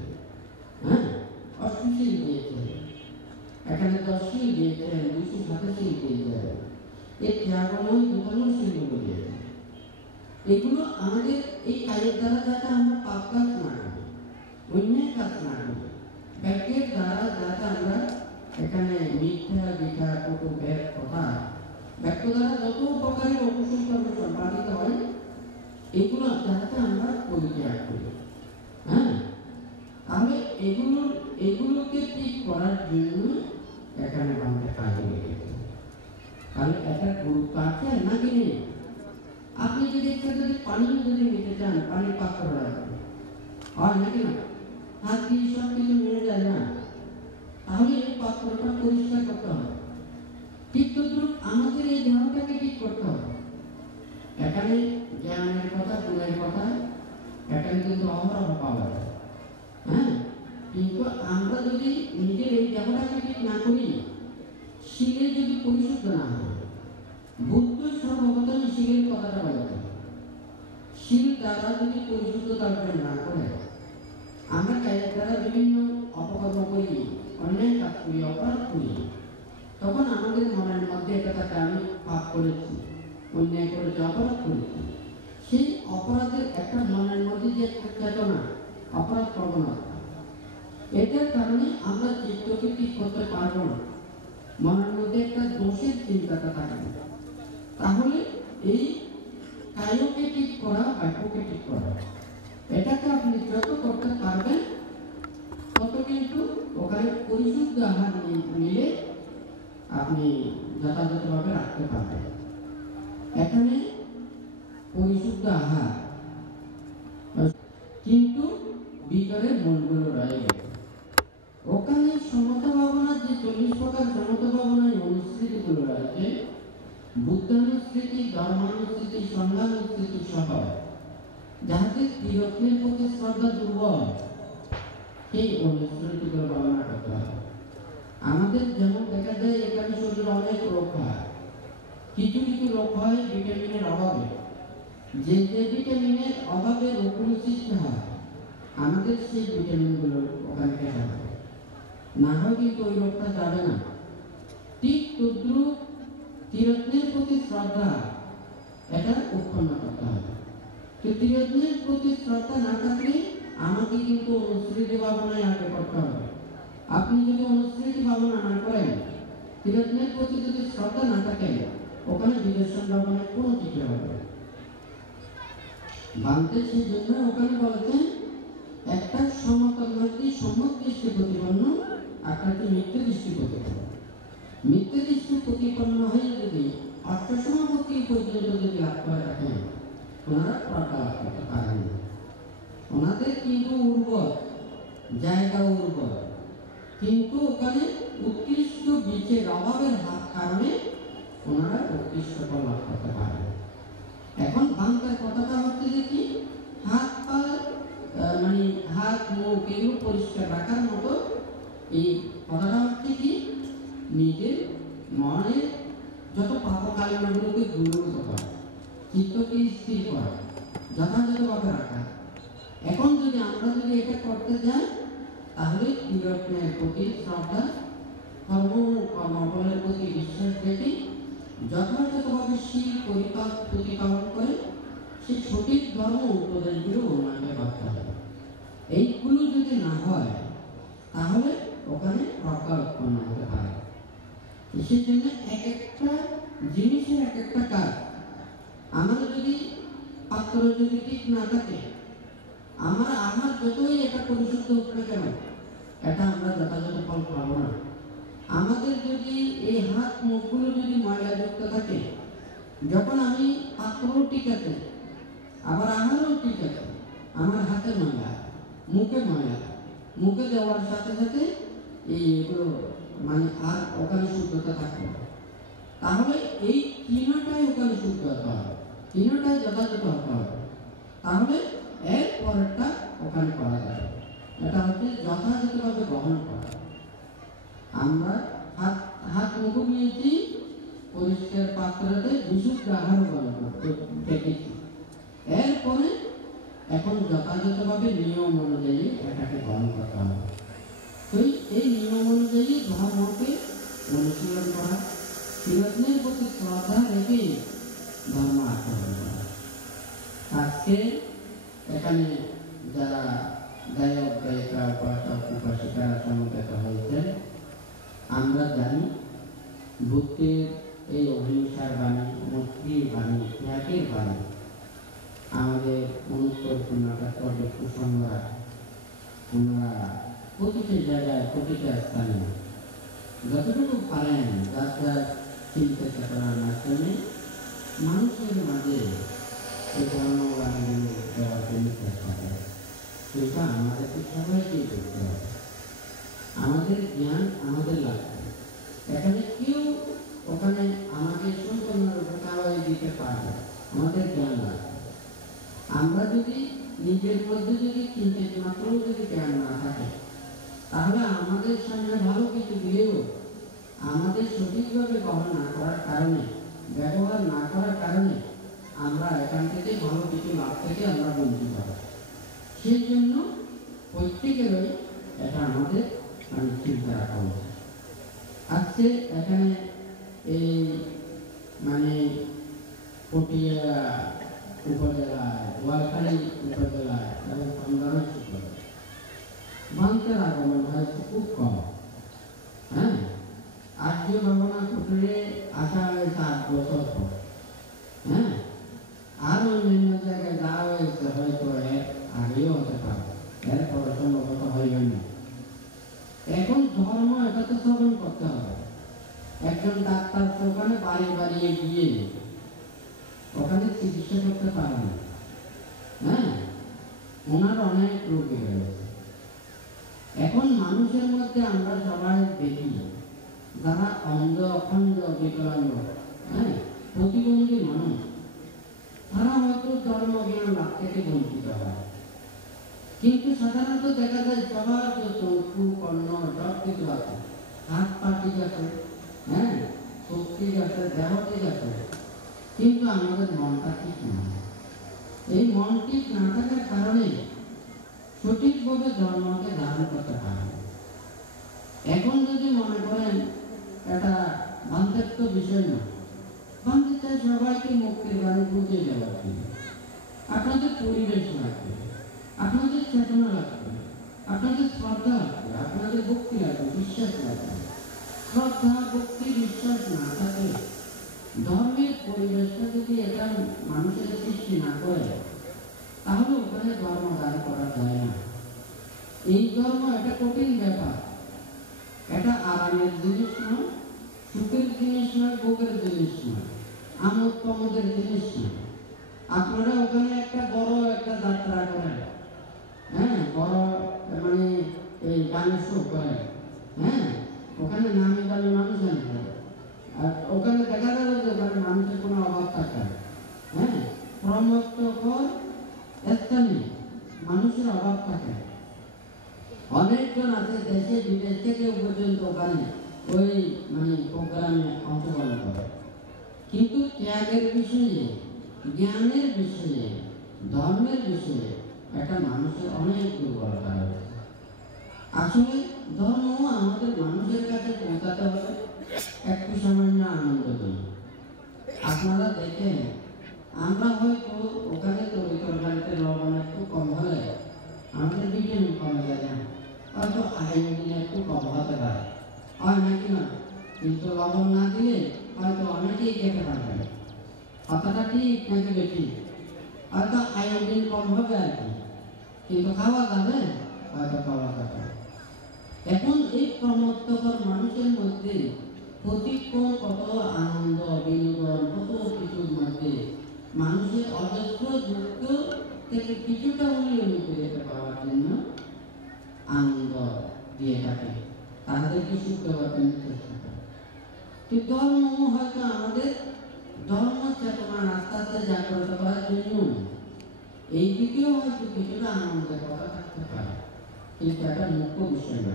হ্যাঁ, অষ্টশীল দিয়েছেন, এখানে 10 শিল দিয়েছেন, 207 শিল দিয়েছেন, এই ত্যাগময় দুর্বল শিলগুলো দিয়েছেন। এগুলো আমাদের এই কাজের দ্বারা যাতে আমরা পাপ কাজ না করি, অন্যায় কাজ না করি, ব্যাগের দ্বারা যাতে আমরা এখানে মিথ্যা মিথ্যা কটু ব্যাগ কথা ব্যক্ত দ্বারা যত প্রকারের অকুশল কর্ম সম্পাদিত হয়, এগুলো যাতে আমরা পরিত্যাগ করি, হ্যাঁ, তাহলে এগুলোকে ঠিক করার জন্য এখানে আমাদের কাজে লেগেছে। তাহলে একটা গুরুত্ব আছে নাকি নেই? আপনি যদি পানি যদি নিতে চান, পানির পাত্র রাখবেন, হয় নাকি না? হাত দিয়ে সব কিছু মেনে যায় না। তাহলে এই পাত্রটা পরিষ্কার করতে হবে। ঠিক তদ্রুপ আমাদের এই দেহটাকে ঠিক করতে হবে। এখানে জ্ঞানের কথা, গুণের কথা এখানে কিন্তু অহরহ পাওয়া যায়। হ্যাঁ, কিন্তু আমরা যদি নিজের এই দেহটাকে ঠিক না করি, শিলের যদি পরিশুদ্ধ না হয়, বুদ্ধ সর্বপ্রথমে শিলের কথাটা বলেছেন। শিল দ্বারা যদি পরিশুদ্ধতা অর্জন না করে, আমরা কাজের দ্বারা বিভিন্ন অপকর্ম করি, অন্যায় কাজ করি, অপরাধ করি, তখন আমাদের মনের মধ্যে এটা থাকে আমি পাপ করেছি, অন্যায় করেছি, অপরাধ করেছি। সেই অপরাধের একটা মনের মধ্যে যে একটা চেতনা, অপরাধ প্রবণতা, এটার কারণে আমরা চিত্তকে ঠিক করতে পারবো না। মনের মধ্যে একটা দোষের চিন্তাটা থাকে। তাহলে এই কায়কে ঠিক করা, বাক্যকে ঠিক করা, এটাকে আপনি যত করতে পারবেন তত কিন্তু ওখানে পরিশুদ্ধ আহার নিলে আপনি যথাযথভাবে রাখতে পারবেন। এখানে পরিশুদ্ধ আহার, কিন্তু ভিতরে মনগুলো রয়ে গেছে। ওখানে সমতা ভাবনার যে 40 প্রকার সমতা ভাবনায় অনুস্মৃতিগুলো রয়েছে, বুদ্ধানুস্মৃতি, ধর্মানুস্মৃতি, সংজ্ঞানুস্মৃতি সহ, যাদের তীরত্বের প্রতি শ্রদ্ধা দুর্বল, সেই অনুস্মৃতিগুলো ভাবনা করতে হবে। আমাদের যেমন দেখা যায় এখানে শরীরে অনেক রোগ হয়, কিছু কিছু রোগ হয় ভিটামিনের অভাবে। যে যে ভিটামিনের অভাবে রোগগুলো সৃষ্টি হয়, আমাদের সেই ভিটামিনগুলো ওখানে খেতে হবে, না হয় কিন্তু ওই রোগটা যাবে না। ঠিক তদ্রুপ তীরত্বের প্রতি শ্রদ্ধা এটা উৎপন্ন করতে হবে। তো তীরত্বের প্রতি শ্রদ্ধা না থাকলে আমাকে কিন্তু অনুস্মৃতি ভাবনায় আগে করতে হবে। আপনি যদি অনুস্মৃতি ভাবনা না করেন, তীরত্বের প্রতি যদি শ্রদ্ধা না থাকে, ওখানে বিদর্শন ভাবনায় কোনো কিছু হবে না। ভাঙতে সেই জন্য ওখানে বলেছেন একটা সমতল মধ্যে সম্যক দৃষ্টি প্রতিপন্ন, একটা মিথ্যা দৃষ্টি প্রতিপন্ন। মিথ্যা দৃষ্টি প্রতিপন্ন হয়ে যদি অষ্টসমাপত্তি পর্যন্ত যদি লাভ করে রাখেন, ওনারা প্রজ্ঞা লাভ করতে পারেন না। ওনাদের কিন্তু উর্বর জায়গা, উর্বর, কিন্তু ওখানে উৎকৃষ্ট বীজের অভাবের কারণে ওনারা উৎকৃষ্ট ফল লাভ করতে পারেন। এখন ভাঙতার কথাটা হচ্ছে যে কি, হাত পা মানে হাত মুখ এগুলো পরিষ্কার রাখার মতো এই কথাটা হচ্ছে কি, নিজের মনে যত পাপকালীনগুলোকে দূরীভূত করা, চিত্তকে স্থির করা, যথাযথভাবে রাখা। এখন যদি আমরা যদি এটা করতে যাই, তাহলে তীরত্বের প্রতি শ্রদ্ধা, কর্মফলের প্রতি বিশ্বাস রেখে যথাযথভাবে শীল প্রতিপালন করে সেই সঠিক ধর্ম উপদেশগুলো ওনাকে করতে হবে। এইগুলো যদি না হয়, তাহলে ওখানে প্রজ্ঞা উৎপন্ন হতে পারে। সেই জন্য এক একটা জিনিসের এক একটা কাজ। আমাদের যদি পাত্র যদি ঠিক না থাকে, আমার আহার যতই এটা পরিশুদ্ধ হোক না কেন, এটা আমরা যথাযথ ফল পাবো না। আমাদের যদি এই হাত মুখগুলো যদি ময়লাযুক্ত থাকে, যখন আমি পাত্রও ঠিক আছে, আবার আহারও ঠিক আছে, আমার হাতে ময়লা, মুখে ময়লা, মুখে দেওয়ার সাথে সাথে এইগুলো মানে আর ওখানে শুদ্ধতা থাকবে না। তাহলে এই তিনটাই ওখানে শুদ্ধ হতে হবে, তিনটাই যথাযথ হতে হবে, তাহলে এর পরেরটা ওখানে করা যাবে। এটা হচ্ছে যথাযথভাবে গ্রহণ করা। আমরা হাত মুখ নিয়েছি পরিষ্কার পাত্রতে, বিশুদ্ধ আহার গ্রহণ করতে দেখেছি। এরপরে এখন যথাযথভাবে নিয়ম অনুযায়ী এটাকে গ্রহণ করতে হবে। তো এই নিয়ম অনুযায়ী ধর্মকে অনুশীলন করা, তীরত্বের প্রতি শ্রদ্ধা রেখে ধর্ম আচরণ করা। আজকে এখানে যারা গায়ক গায়িকা, উপাসক উপাসিকারা সমবেত হয়েছে, আমরা জানি বুদ্ধের এই অহিংসার বাণী, মুক্তির বাণী, ত্যাগের বাণী আমাদের অনুত্তর পূর্ণাকার কুসংরা ওনারা প্রতিটি জায়গায়, প্রতিটা স্থানে যতটুকু পারেন যার যার চিন্তা চেতনার মাধ্যমে মানুষের মাঝে এই ধর্মবাণীগুলো দেওয়ার জন্য চেষ্টা করে। সেটা আমাদেরকে সবাইকে করতে হবে। আমাদের জ্ঞান আমাদের লাগবে। এখানে কেউ ওখানে আমাকে সম্পূর্ণরূপে খাওয়াই দিতে পারবে, আমাদের জ্ঞান লাগবে। আমরা যদি নিজের মধ্যে যদি চিন্তিত মাত্র যদি জ্ঞান না থাকে, তাহলে আমাদের সামনে ভালো কিছু দিলেও আমাদের সঠিকভাবে গ্রহণ না করার কারণে, ব্যবহার না করার কারণে আমরা এখান থেকে ভালো কিছু লাভ থেকে আমরা বঞ্চিত হব। সেই জন্য প্রত্যেকেরই এটা আমাদের চিন্তা রাখা উচিত। আজকে এখানে এই পটিয়া উপজেলায়, ওয়ালখালী উপজেলায় এবং পাঞ্জাবের উপজেলায় বাংলার আগমন হয়েছে খুব কম। হ্যাঁ, আর্য ভাবনা কুটিরে আসা হয়েছে 8 বছর পর। হ্যাঁ, আর অন্যান্য জায়গায় যাওয়া হয়েছে হয়তো এর আগেও হতে পারে, এরপর সম্ভবত হইবে না। এখন ধর্ম এটা তো শ্রবণ করতে হবে। একজন ডাক্তার ওখানে বাড়ি বাড়িয়ে গিয়ে ওখানে চিকিৎসা করতে পারে না। হ্যাঁ, ওনার অনেক রোগী রয়েছে। এখন মানুষের মধ্যে আমরা সবাই দেখি যারা অন্ধ, অখণ্ড, বিকলাঙ্গ, হ্যাঁ, প্রতিবন্ধী মানুষ, তারা হয়তো ধর্মজ্ঞান লাভ থেকে বঞ্চিত হয়। কিন্তু সাধারণত দেখা যায় সবার চক্ষু, কর্ণ সব কিছু আছে, হাত পা ঠিক আছে, হ্যাঁ, চোখ ঠিক আছে, দেহ ঠিক আছে, কিন্তু আমাদের মনটা ঠিক না। এই মন ঠিক না থাকার কারণে সঠিকভাবে ধর্মকে ধারণ করতে পারে। এখন যদি মনে করেন এটা বান্ধব বিষয় না, বান্ধব চাই সবাইকে মুক্তির বাণী বুঝে দেওয়ার জন্য। আপনাদের পরিবেশ লাগবে, আপনাদের চেতনা লাগবে, আপনাদের শ্রদ্ধা লাগবে, আপনাদের ভক্তি লাগবে, বিশ্বাস লাগবে। শ্রদ্ধা, ভক্তি, বিশ্বাস না থাকলে, ধর্মের পরিবেশটা যদি এটা মানুষের সৃষ্টি না করে, তাহলে ওখানে ধর্ম দাঁড় করা যায় না। এই ধর্ম একটা কঠিন ব্যাপার, এটা আরামের জিনিস নয়, সুখের জিনিস নয়, ভোগের জিনিস নয়, আমোদ প্রমোদের জিনিস নয়। আপনারা ওখানে একটা বড় একটা যাত্রা করেন, হ্যাঁ, বড় এই গানের শো করেন, হ্যাঁ, ওখানে নামি দামি মানুষ আনবে, আর ওখানে দেখা যাবে যে ওখানে মানুষের কোনো অভাব থাকে, হ্যাঁ, প্রমোদকর স্থানে মানুষের অভাব থাকে। অনেকজন আছে দেশে বিদেশ থেকে পর্যন্ত ওখানে ওই প্রোগ্রামে অংশগ্রহণ করে, কিন্তু ত্যাগের বিষয়ে, জ্ঞানের বিষয়ে, ধর্মের বিষয়ে একটা মানুষের অনেক দুর্বলতা রয়েছে। আসলে ধর্ম আমাদের মানুষের কাছে পৌঁছাতে হবে একটু সামান্য আনন্দ দিই। আপনারা দেখেন, আমরা হয়তো ওখানে তরিতরকারিতে লবণ একটু কম হলে আমাদের ভিটামিন কমে যায় না, হয়তো আয়োডিন একটু কম হতে পারে, হয় নাকি না? কিন্তু লবণ না দিলে হয়তো অনেকেই খেতে পারবে না। কথাটা ঠিক নাকি বেশি? হয়তো আয়োডিন কম হবে আর কি, কিন্তু খাওয়া যাবে, হয়তো খাওয়া যাবে। এখন এই প্রমোদকর মানুষের মধ্যে প্রতিক্ষণ কত আনন্দ, বিনোদন, কত কিছুর মধ্যে মানুষের অজস্র দুঃখ থেকে কিছুটা হলেও মুক্তি যেতে পাওয়ার জন্য আনন্দ দিয়ে থাকে, তাদেরকে সুখ দেওয়ার জন্য চেষ্টা করে। তো ধর্ম হয়তো আমাদের ধর্ম চেতনা আস্তে আস্তে জাগ্রত করার জন্য এই দিকেও হয়তো কিছুটা আনন্দের কথা থাকতে পারে, কিন্তু একটা মুখ্য বিষয় না।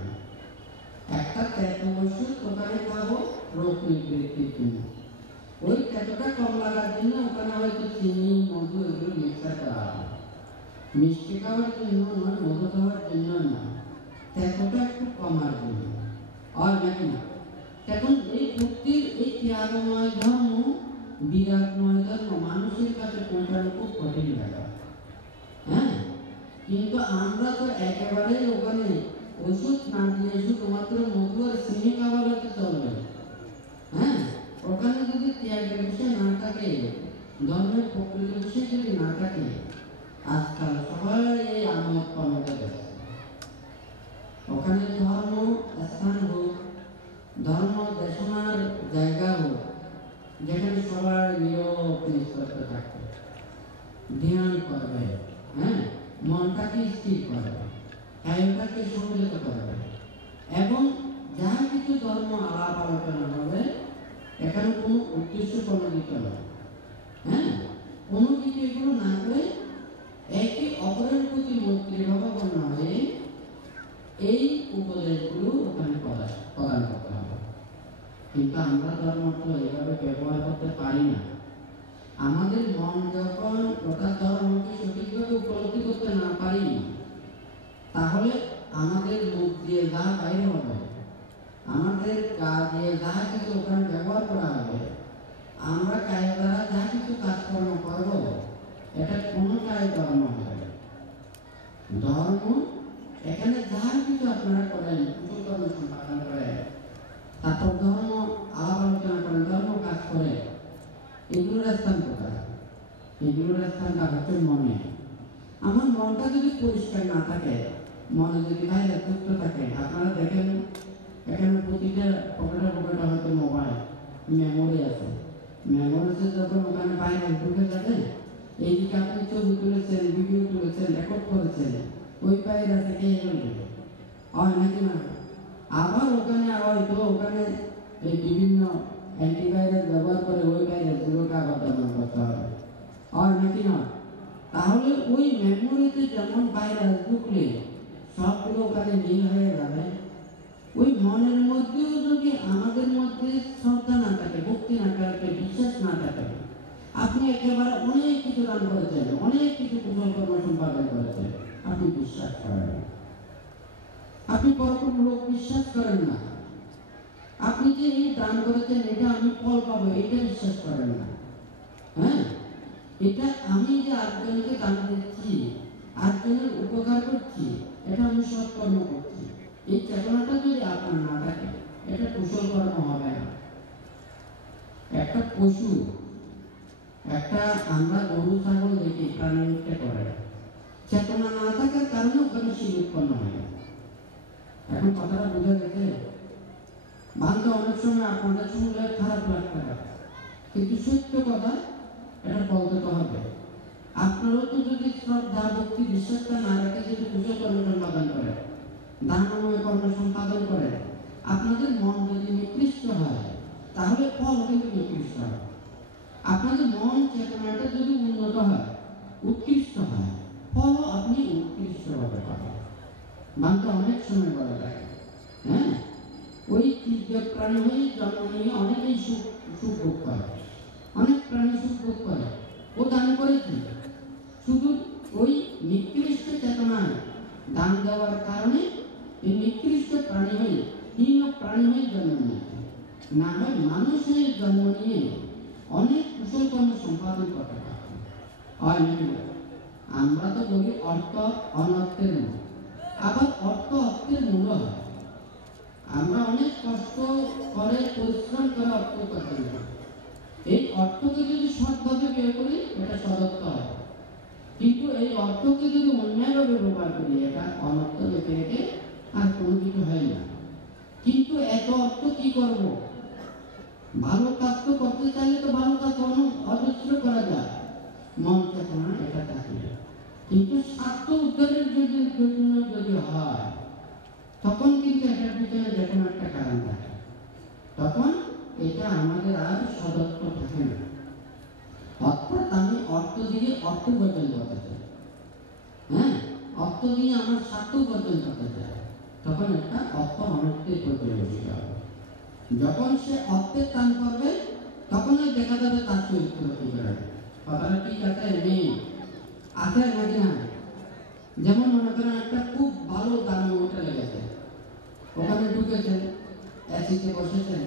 একটা তেতো ওষুধ ওখানে খাবো রোগ নিবৃত্তির জন্য, ওই তেতোটা কম লাগার জন্য ওখানে হয়তো চিনি, মধু এগুলো মিক্সার করা হয়। মিষ্টি খাওয়ার জন্য নয়, মধু খাওয়ার জন্য না, তেতোটা একটু কমার জন্য, আর নাকি না? এখন এই ভক্তির এই ত্যাগময় ধর্ম, বিরাটময় ধর্ম মানুষের কাছে পৌঁছানো খুব কঠিন ব্যাপার। হ্যাঁ, কিন্তু আমরা তো একেবারে ওখানে ওষুধ না দিয়ে শুধুমাত্র মধু আর চিনি খাবার হতে চলবে। হ্যাঁ, ওখানে যদি ত্যাগের বিষয় না থাকে, ধর্মের প্রকৃত বিষয় যদি না থাকে, আজকাল সবাই এই আমোদ প্রমোদে ব্যস্ত। ওখানে ধর্ম স্থান হোক, ধর্ম দেশনার জায়গা হোক, যেখানে সবাই নীরব নিস্তব্ধ থাকবে, ধ্যান করবে, হ্যাঁ, মন মনটাকে স্থির করে, কায়টাকে সংযত করবে এবং যা কিছু ধর্ম আলাপ আলোচনা হবে এখানে কোনো উদ্দেশ্য প্রণোদিত নয়। হ্যাঁ, কোনো কিছু এগুলো না করে একে অপরের প্রতি মৈত্রীভাবাপন্ন হয়ে এই উপদেশগুলো ওখানে প্রদান করতে হবে। কিন্তু আমরা ধর্মটা এইভাবে ব্যবহার করতে পারি না। আমাদের মন যখন ওটা ধর্মকে সঠিকভাবে উপলব্ধি করতে না পারি, তাহলে আমাদের মুখ দিয়ে যা বাইরে হবে, আমাদের কাজ দিয়ে যা কিছু ওখানে ব্যবহার করা হবে, আমরা কাজের দ্বারা যা কিছু কাজকর্ম করব, এটা কোনোটাই ধর্ম হবে। ধর্ম এখানে যা কিছু আপনারা করেন, কুশলকর্ম সম্পাদন করেন, তারপর ধর্ম আলাপ আলোচনা করেন, ধর্ম কাজ করে, এগুলোর স্থান কোথায়? এগুলোর স্থানটা হচ্ছে মনে। আমার মনটা যদি পরিষ্কার না থাকে, মনে যদি বাইরে যুক্ত থাকে, আপনারা দেখেন এখানে প্রতিটা পকেটে হয়তো মোবাইল মেমোরি আছে। মেমোরিতে যখন ওখানে বাইরে ঢুকে যাবে, এইদিকে আপনি ছবি তুলেছেন, ভিডিও তুলেছেন, রেকর্ড করেছেন, ওই বাইরে থেকে হয় নাকি না? আবার ওখানে হয়তো ওখানে এই বিভিন্ন অ্যান্টিভাইরাস ব্যবহার করে ওই ভাইরাসগুলোকে আবার দমন করতে হবে, হয় নাকি না? তাহলে ওই মেমোরিতে যেমন ভাইরাস ঢুকলে সবগুলো ওখানে নীল হয়ে যাবে, ওই মনের মধ্যেও যদি আমাদের মধ্যে শ্রদ্ধা না থাকে, ভক্তি না থাকে, বিশ্বাস না থাকে, আপনি একেবারে অনেক কিছু দান করেছেন, অনেক কিছু কুশল কর্ম সম্পাদন করেছেন, আপনি বিশ্বাস করেন না, আপনি পরম লোক বিশ্বাস করেন না, আপনি যে এই দান করেছেন এটা আমি ফল পাবো এটা বিশ্বাস করেন না। হ্যাঁ, এটা আমি যে আরেকজনকে দান দিচ্ছি, আরেকজনের উপকার করছি, এটা আমি সৎকর্ম করছি, এই চেতনাটা যদি আপনার না থাকে, এটা কুশল কর্ম হবে না। একটা পশু, একটা আমরা গরু ছাগল দেখি প্রাণী হত্যা করে, চেতনা না থাকার কারণে ওখানে শিল উৎপন্ন হয়। এখন কথাটা বোঝা গেছে? ভাঙতে অনেক সময় আপনাদের শুনলে খারাপ লাগতে পারে, কিন্তু সত্য কথা এটা বলতে তো হবে। আপনারও তো যদি শ্রদ্ধা ভক্তি বিশ্বাসটা না রাখে যদি কুশল কর্ম সম্পাদন করে, দানময় কর্ম সম্পাদন করে, আপনাদের মন যদি নিকৃষ্ট হয়, তাহলে ফল কিন্তু নিকৃষ্ট হয়। আপনাদের মন চেতনাটা যদি উন্নত হয়, উৎকৃষ্ট হয়, ফলও আপনি উৎকৃষ্টভাবে পাবেন। ভাঙতে অনেক সময় বলা যায়। হ্যাঁ, ওই তৃতীয় প্রাণী হয়ে জন্ম নিয়ে অনেকেই সুখ ভোগ করে, অনেক প্রাণী সুখ ভোগ করে, ও দান করেছে, শুধু ওই নিকৃষ্ট চেতনায় দান দেওয়ার কারণে এই নিকৃষ্ট প্রাণী হয়ে, হীন প্রাণী হয়ে জন্ম নিয়েছে। না হয় মানুষ হয়ে জন্ম নিয়ে অনেক কুশল কর্ম সম্পাদন করতে হয় নাকি? আমরা তো বলি অর্থ অনর্থের মূল, আবার অর্থ অর্থের মূল হয়। আমরা অনেক কষ্ট করে পরিশ্রম করে অর্থ করতে পারি, এই অর্থকে যদি সৎভাবে ব্যয় করি এটা সদর্থ হয়, কিন্তু এই অর্থকে যদি অন্যায়ভাবে ব্যবহার করি এটা অনর্থ রেখে রেখে আর কোনো কিছু হয় না। কিন্তু এত অর্থ কি করব? ভালো কাজ তো করতে চাইলে তো ভালো কাজ অজস্র করা যায়, মন চেতনা এটা থাকে। কিন্তু স্বার্থ উদ্ধারের জন্য যদি হয়, তখন কিন্তু এটার পিছনে যে কোনো একটা কারণ থাকে, তখন এটা আমাদের আর সদর্থ থাকে না। অর্থাৎ আমি অর্থ দিয়ে অর্থ উপার্জন করতে চাই, হ্যাঁ, অর্থ দিয়ে আমার স্বার্থ উপার্জন করতে চাই, তখন একটা অর্থ অনর্থের পরিবেশিত হবে। যখন সে অর্থের টান করবে, তখনই দেখা যাবে তার চরিত্র কি করে। কথাটা ঠিক আছে? নেই আছে নাকি না? যেমন মনে করেন একটা খুব ভালো দামি হোটেলে গেছে, ওখানে ঢুকেছেন, এসিতে বসেছেন,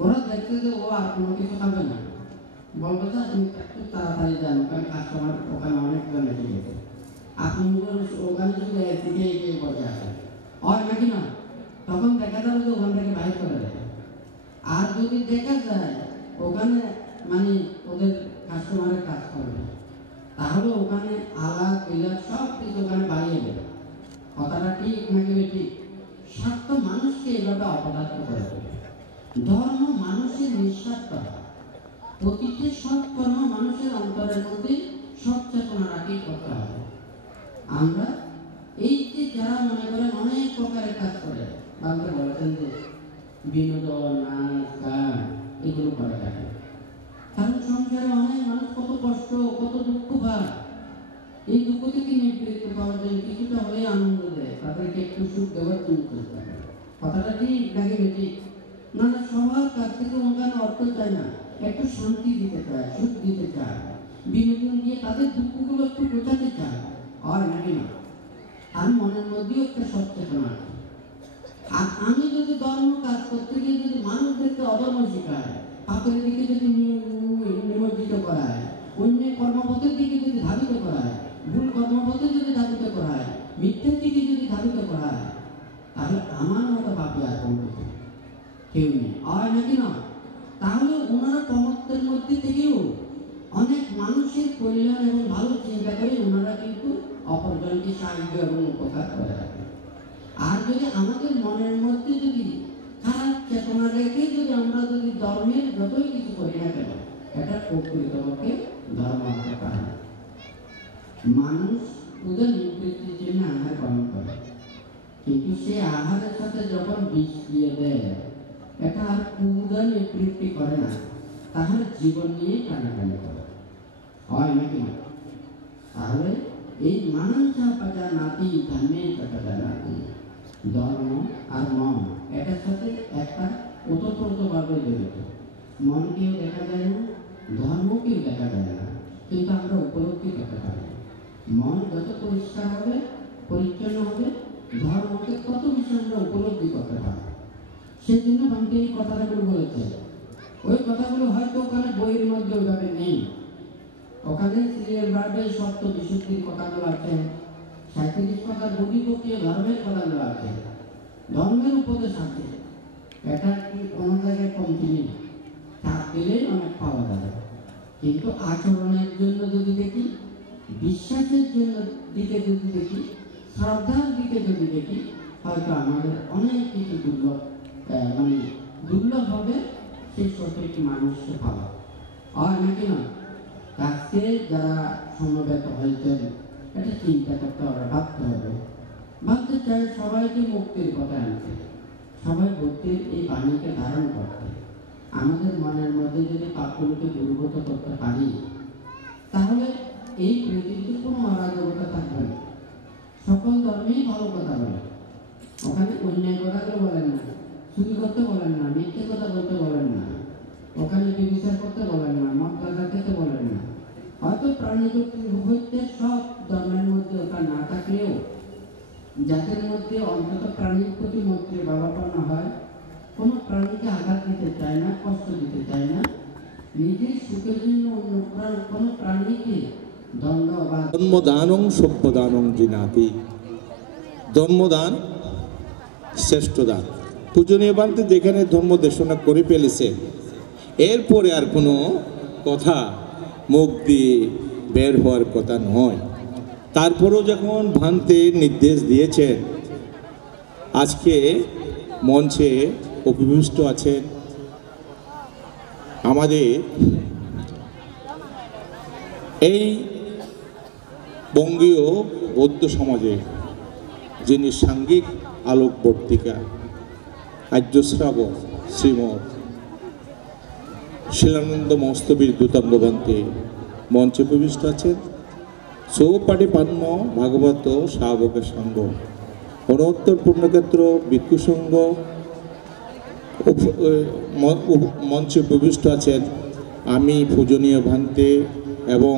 ওরা দেখছে যে ও আর কোনো কিছু খাবে না, বলবে যে তুমি একটু তাড়াতাড়ি যান, ওখানে কাস্টমার ওখানে অনেকজন এসে গেছে, আপনি ওখানে শুধু এসিতে এগিয়ে বসে আসেন, হয় নাকি না? তখন দেখা যাবে যে ওখান থেকে বাইর করে দেয়। আর যদি দেখা যায় ওখানে মানে ওদের কাস্টমারের কাজ করবে, তাহলে ওখানে আলাপ বিলাপ সব কিছু ওখানে বাড়িয়ে দেবে। কথাটা ঠিক নাকি ঠিক? স্বার্থ মানুষকে এভাবে অপদার্থ করে দেবে। ধর্ম মানুষের নিঃস্বার্থ, প্রতিটি সৎকর্ম মানুষের অন্তরের মধ্যে সচেতনা রাখি করতে হবে। আমরা এই যে যারা মনে করেন অনেক প্রকারের কাজ করে, বাংলা বলেছেন যে বিনোদন, নাচ, গান এগুলো করে থাকে, কারণ সংসারে অনেক মানুষ কত কষ্ট, কত দুঃখ পায়। এই দুঃখ থেকে নিবৃত্তি পাওয়ার জন্য কিছুটা হলে আনন্দ দেয়, তাদেরকে একটু সুখ দেওয়ার জন্য চেষ্টা করে। কথাটা ঠিক নাকি বেঠিক? না না, সবার কাছ থেকে ওখানে অর্থ চায় না, একটু শান্তি দিতে চায়, সুখ দিতে চায়, বিনোদন দিয়ে তাদের দুঃখগুলো একটু বোঝাতে চায়, হয় নাকি না? আর মনের মধ্যেও একটা সচেতন আছে। আর আমি যদি ধর্ম কাজ করতে গিয়ে যদি মানুষদেরকে অধর্ম শেখায়, পাপের দিকে যদি নিমজ্জিত করায়, অন্যের কর্মপথের দিকে যদি ধাবিত করায়, ভুল কর্মপথে যদি ধাবিত করায়, মিথ্যের দিকে যদি ধাবিত করায়, তাহলে আমার মতো পাপি আর কেউ নেই, হয় নাকি না? তাহলে ওনারা প্রমত্তের মধ্যে থেকেও অনেক মানুষের কল্যাণ এবং ভালো চিন্তা করে ওনারা কিন্তু অপরজনকে সাহায্য এবং উপকার করে থাকে। আর যদি আমাদের মনের মধ্যে যদি খারাপ চেতনা রেখে যদি আমরা যদি ধর্মের যতই কিছু করি না কেন, এটা প্রকৃতপক্ষে ধর্ম হতে পারে না। মানুষ ওদের নিবৃত্তির জন্য আহার গ্রহণ করে, কিন্তু সে আহারের সাথে যখন বিষ দিয়ে দেয়, এটা আর ক্ষুধা নিবৃত্তি করে না, তাহার জীবন নিয়ে টানাটানি করে, হয় নাকি না? তাহলে এই মানসা পাজা নাতি ধর্মে পাজা নাতি, ধর্ম আর মন এটার সাথে একটা ওতপ্রোতভাবে জড়িত। মনকেও দেখা যায় না, ধর্মকেও দেখা যায় না, কিন্তু আমরা উপলব্ধি করতে পারি। মন যত পরিষ্কার হবে, পরিচ্ছন্ন হবে, ধর্মকে কত বেশি আমরা উপলব্ধি করতে পারি। সেই জন্য বাংলা এই কথাগুলো বলেছে। ওই কথাগুলো হয়তো ওখানে বইয়ের মধ্যে ওইভাবে নেই, ওখানে সিরিয়াল ভাবে সত্য বিশুদ্ধির কথাগুলো আছে, 37 কথার বহির্ভূতীয় ধর্মের কথাগুলো আছে, ধর্মের উপদেশ আছে। এটা কি কোনো জায়গায় কমতি নেই, চাপ দিলেই অনেক পাওয়া যাবে। কিন্তু আচরণের জন্য যদি দেখি, বিশ্বাসের জন্য দিকে যদি দেখি, শ্রদ্ধার দিকে যদি দেখি, হয়তো আমাদের অনেক কিছু দুর্লভ হবে সেই সঠিক মানুষকে পাওয়া, হয় নাকি না? আজকে যারা সমবেত হয়েছেন, এটা চিন্তা করতে হবে, ভাবতে হবে। ভাবতে চাই সবাইকে মুক্তির কথা আনতে, সবাই বুদ্ধির এই বাণীকে ধারণ করতে। আমাদের মনের মধ্যে যদি পাপগুলোকে দূরীভূত করতে পারি, তাহলে এই পৃথিবীতে কোনো অরাজকতা থাকবে না। সকল ধর্মেই ভালো কথা বলে, ওখানে অন্যায় কথাগুলো বলেন না, চুরি করতে বলেন না, মিথ্যে কথা বলতে বলেন না, ওখানে বিচার করতে বলেন না, মদ গাঁজা খেতে বলেন না। হয়তো প্রাণীকে হইতে সব ধর্মের মধ্যে ওটা না থাকলেও, যাদের মধ্যে অন্তত প্রাণীর প্রতি মৈত্রী ভাবাপন্ন হয়, কোনো প্রাণীকে আঘাত দিতে চায় না, কষ্ট দিতে চায় না, নিজের সুখের জন্য অন্য কোনো প্রাণীকে দণ্ড বা জন্মদানং সভ্যদানং জিনাতি, জন্মদান শ্রেষ্ঠ দান। পূজনীয় বান্তে যেখানে ধর্ম দেশনা করে ফেলেছে, এরপরে আর কোনো কথা মুখ দিয়ে বের হওয়ার কথা নয়। তারপরেও যখন ভান্তে নির্দেশ দিয়েছেন, আজকে মঞ্চে উপবিষ্ট আছেন আমাদের এই বঙ্গীয় বৌদ্ধ সমাজে যিনি সাংঘিক আলোকবর্তিকা আর্যশ্রাবক শ্রীমৎ শিলানন্দ মস্তবীর দূতাঙ্গ বান্তে মঞ্চে প্রবিষ্ট আছেন। সৌপাঠিপান্ন ভাগবত শাবকের সঙ্গ, অনত্তর পূর্ণক্ষেত্র ভিক্ষু সংঘ মঞ্চে প্রবিষ্ট আছেন। আমি পূজনীয় ভান্তে এবং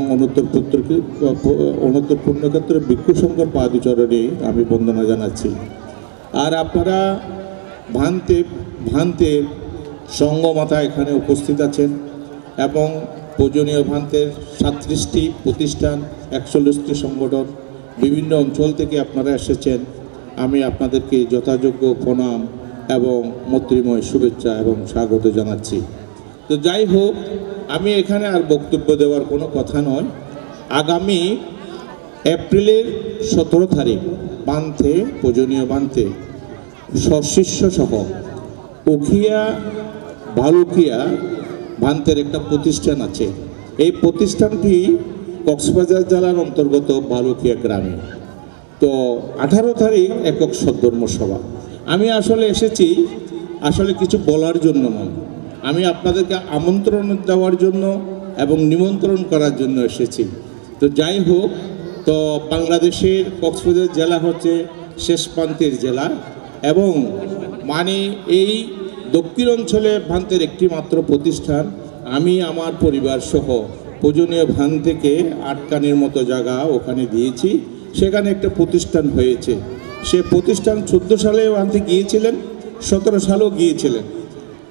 অনত্তর পূর্ণক্ষেত্র ভিক্ষু সংঘের পাদচরণে আমি বন্দনা জানাচ্ছি। আর আপনারা ভান্তের সংঘমাতা এখানে উপস্থিত আছেন এবং পূজনীয় ভান্তের 37টি প্রতিষ্ঠান, 41টি সংগঠন, বিভিন্ন অঞ্চল থেকে আপনারা এসেছেন। আমি আপনাদেরকে যথাযোগ্য প্রণাম এবং মৈত্রীময় শুভেচ্ছা এবং স্বাগত জানাচ্ছি। তো যাই হোক, আমি এখানে আর বক্তব্য দেওয়ার কোনো কথা নয়। আগামী এপ্রিলের 17 তারিখ বান্তে, পূজনীয় বান্তে সশিষ্য সহ উখিয়া ভালুকিয়া ভান্তের একটা প্রতিষ্ঠান আছে। এই প্রতিষ্ঠানটি কক্সবাজার জেলার অন্তর্গত ভালুকিয়া গ্রামে। তো 18 তারিখ একক সদ্ধর্ম সভা। আমি আসলে এসেছি আসলে কিছু বলার জন্য নয়, আমি আপনাদেরকে আমন্ত্রণ দেওয়ার জন্য এবং নিমন্ত্রণ করার জন্য এসেছি। তো যাই হোক, তো বাংলাদেশের কক্সবাজার জেলা হচ্ছে শেষ প্রান্তের জেলা এবং মানে এই দক্ষিণ অঞ্চলে ভান্তের একটি মাত্র প্রতিষ্ঠান। আমি আমার পরিবার সহ পূজনীয় ভান থেকে আটকানির মতো জায়গা ওখানে দিয়েছি, সেখানে একটা প্রতিষ্ঠান হয়েছে। সে প্রতিষ্ঠান 14 সালে ভান্তে গিয়েছিলেন, 17 সালেও গিয়েছিলেন,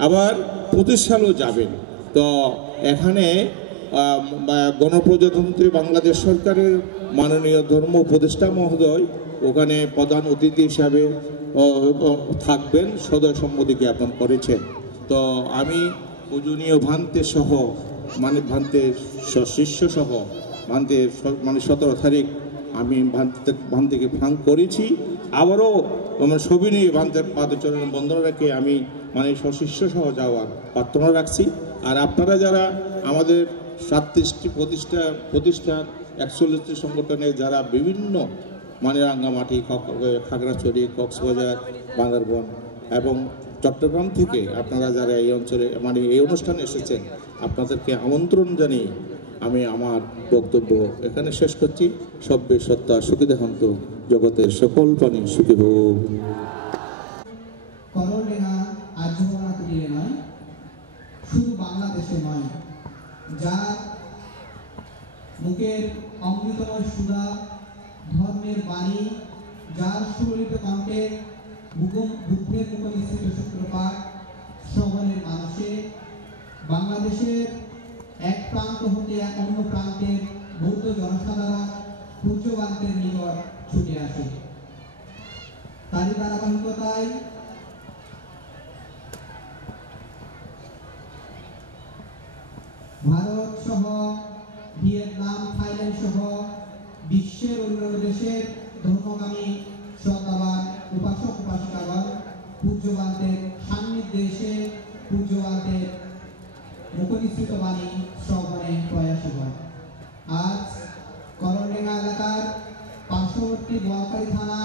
আবার 25 সালেও যাবেন। তো এখানে গণপ্রজাতন্ত্রী বাংলাদেশ সরকারের মাননীয় ধর্ম উপদেষ্টা মহোদয় ওখানে প্রধান অতিথি হিসাবে থাকবেন, সদয় সম্মতি জ্ঞাপন করেছেন। তো আমি পূজনীয় ভান্তে সহ মানে ভান্তের শিষ্য সহ ভান্তের মানে 17 তারিখ আমি ভান থেকে ফাং করেছি। আবারও আমার ছবি নিয়ে ভান্তের পাদচরণ বন্ধন রেখে আমি মানে সশিষ্য সহ যাওয়ার প্রার্থনা রাখছি। আর আপনারা যারা আমাদের 37টি প্রতিষ্ঠান 41টি সংগঠনে যারা বিভিন্ন মানে রাঙ্গামাটি, খাগড়াছড়ি, কক্সবাজার, বান্দরবান এবং চট্টগ্রাম থেকে আপনারা যারা এই অঞ্চলে মানে এই অনুষ্ঠানে এসেছেন, আপনাদেরকে আমন্ত্রণ জানিয়ে আমি আমার বক্তব্য এখানে শেষ করছি। সব্যে সত্তা সুখী দেখান্ত, জগতের সকল প্রাণী সুখী হোক। করণেহা আজীবনা কুটিরে নয়, শুধু বাংলাদেশে নয়, যার মুখের অমৃতময় সুধা, ধর্মের বাণী, যার সুললিত কণ্ঠে বুদ্ধের মুখনিসৃত সূত্রপাত শ্রবণের মানুষে বাংলাদেশের এক প্রান্ত হতে এক অন্য প্রান্তের বৌদ্ধ জনসাধারণ পূজ্যবান্তের নিকট ছুটে আসে। তারই ধারাবাহিকতায় ভারত সহ ভিয়েতনাম, থাইল্যান্ড সহ বিশ্বের অন্যান্য দেশের ধর্মগামী শ্রদ্ধাবান উপাসক উপাসিকাগণ পূজ্যবান্তের সান্নিধ্যে এসে পূজ্যবান্তের মুখনিসৃত বাণী শ্রবণে প্রয়াসী হয়। আজ করণডেঙ্গা এলাকার পার্শ্ববর্তী বোয়ালখালী থানা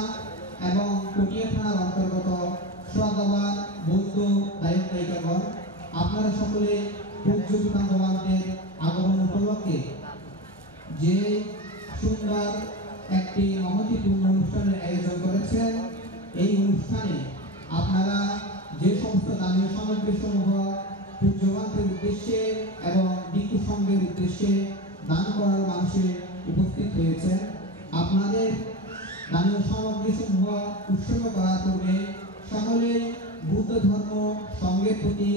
এবং কটিয়া থানার অন্তর্গত শ্রদ্ধাবান বৌদ্ধ দায়ক দায়িকাগণ আপনারা সকলে পূজ্য সুকান্তবান্তের আগমন উপলক্ষে যে সুন্দর একটি মহতীপূর্ণ অনুষ্ঠানের আয়োজন করেছেন, এই অনুষ্ঠানে আপনারা যে সমস্ত দানীয় সামগ্রী সমূহ পূজ্যবান্তের উদ্দেশ্যে এবং ভিক্ষু সংঘের উদ্দেশ্যে দান করার মানুষে উপস্থিত হয়েছেন, আপনাদের দানীয় সামগ্রী সমূহ উৎসর্গ করার পূর্বে সকলে বুদ্ধ ধর্ম সংঘের প্রতি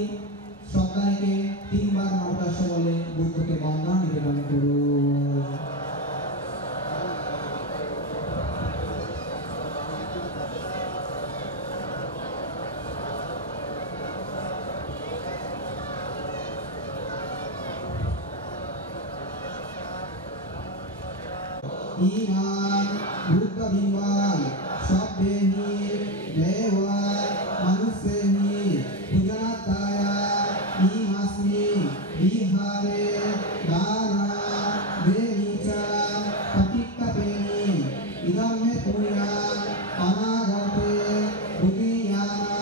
শ্রদ্ধা রেখে 3 বার নমস্কার বলে বুদ্ধকে বন্দনা নিবেদন করুন। ইমান বুদ্ধ বিমান সব্যেহি দেবা মানুষেহি পূজনাতায়া ইমাস্মি বিহারে দানা দেনিচা পতিক্কাপেনি ইদম্মে পুয়া অনাগতে বুদ্ধিয়ানা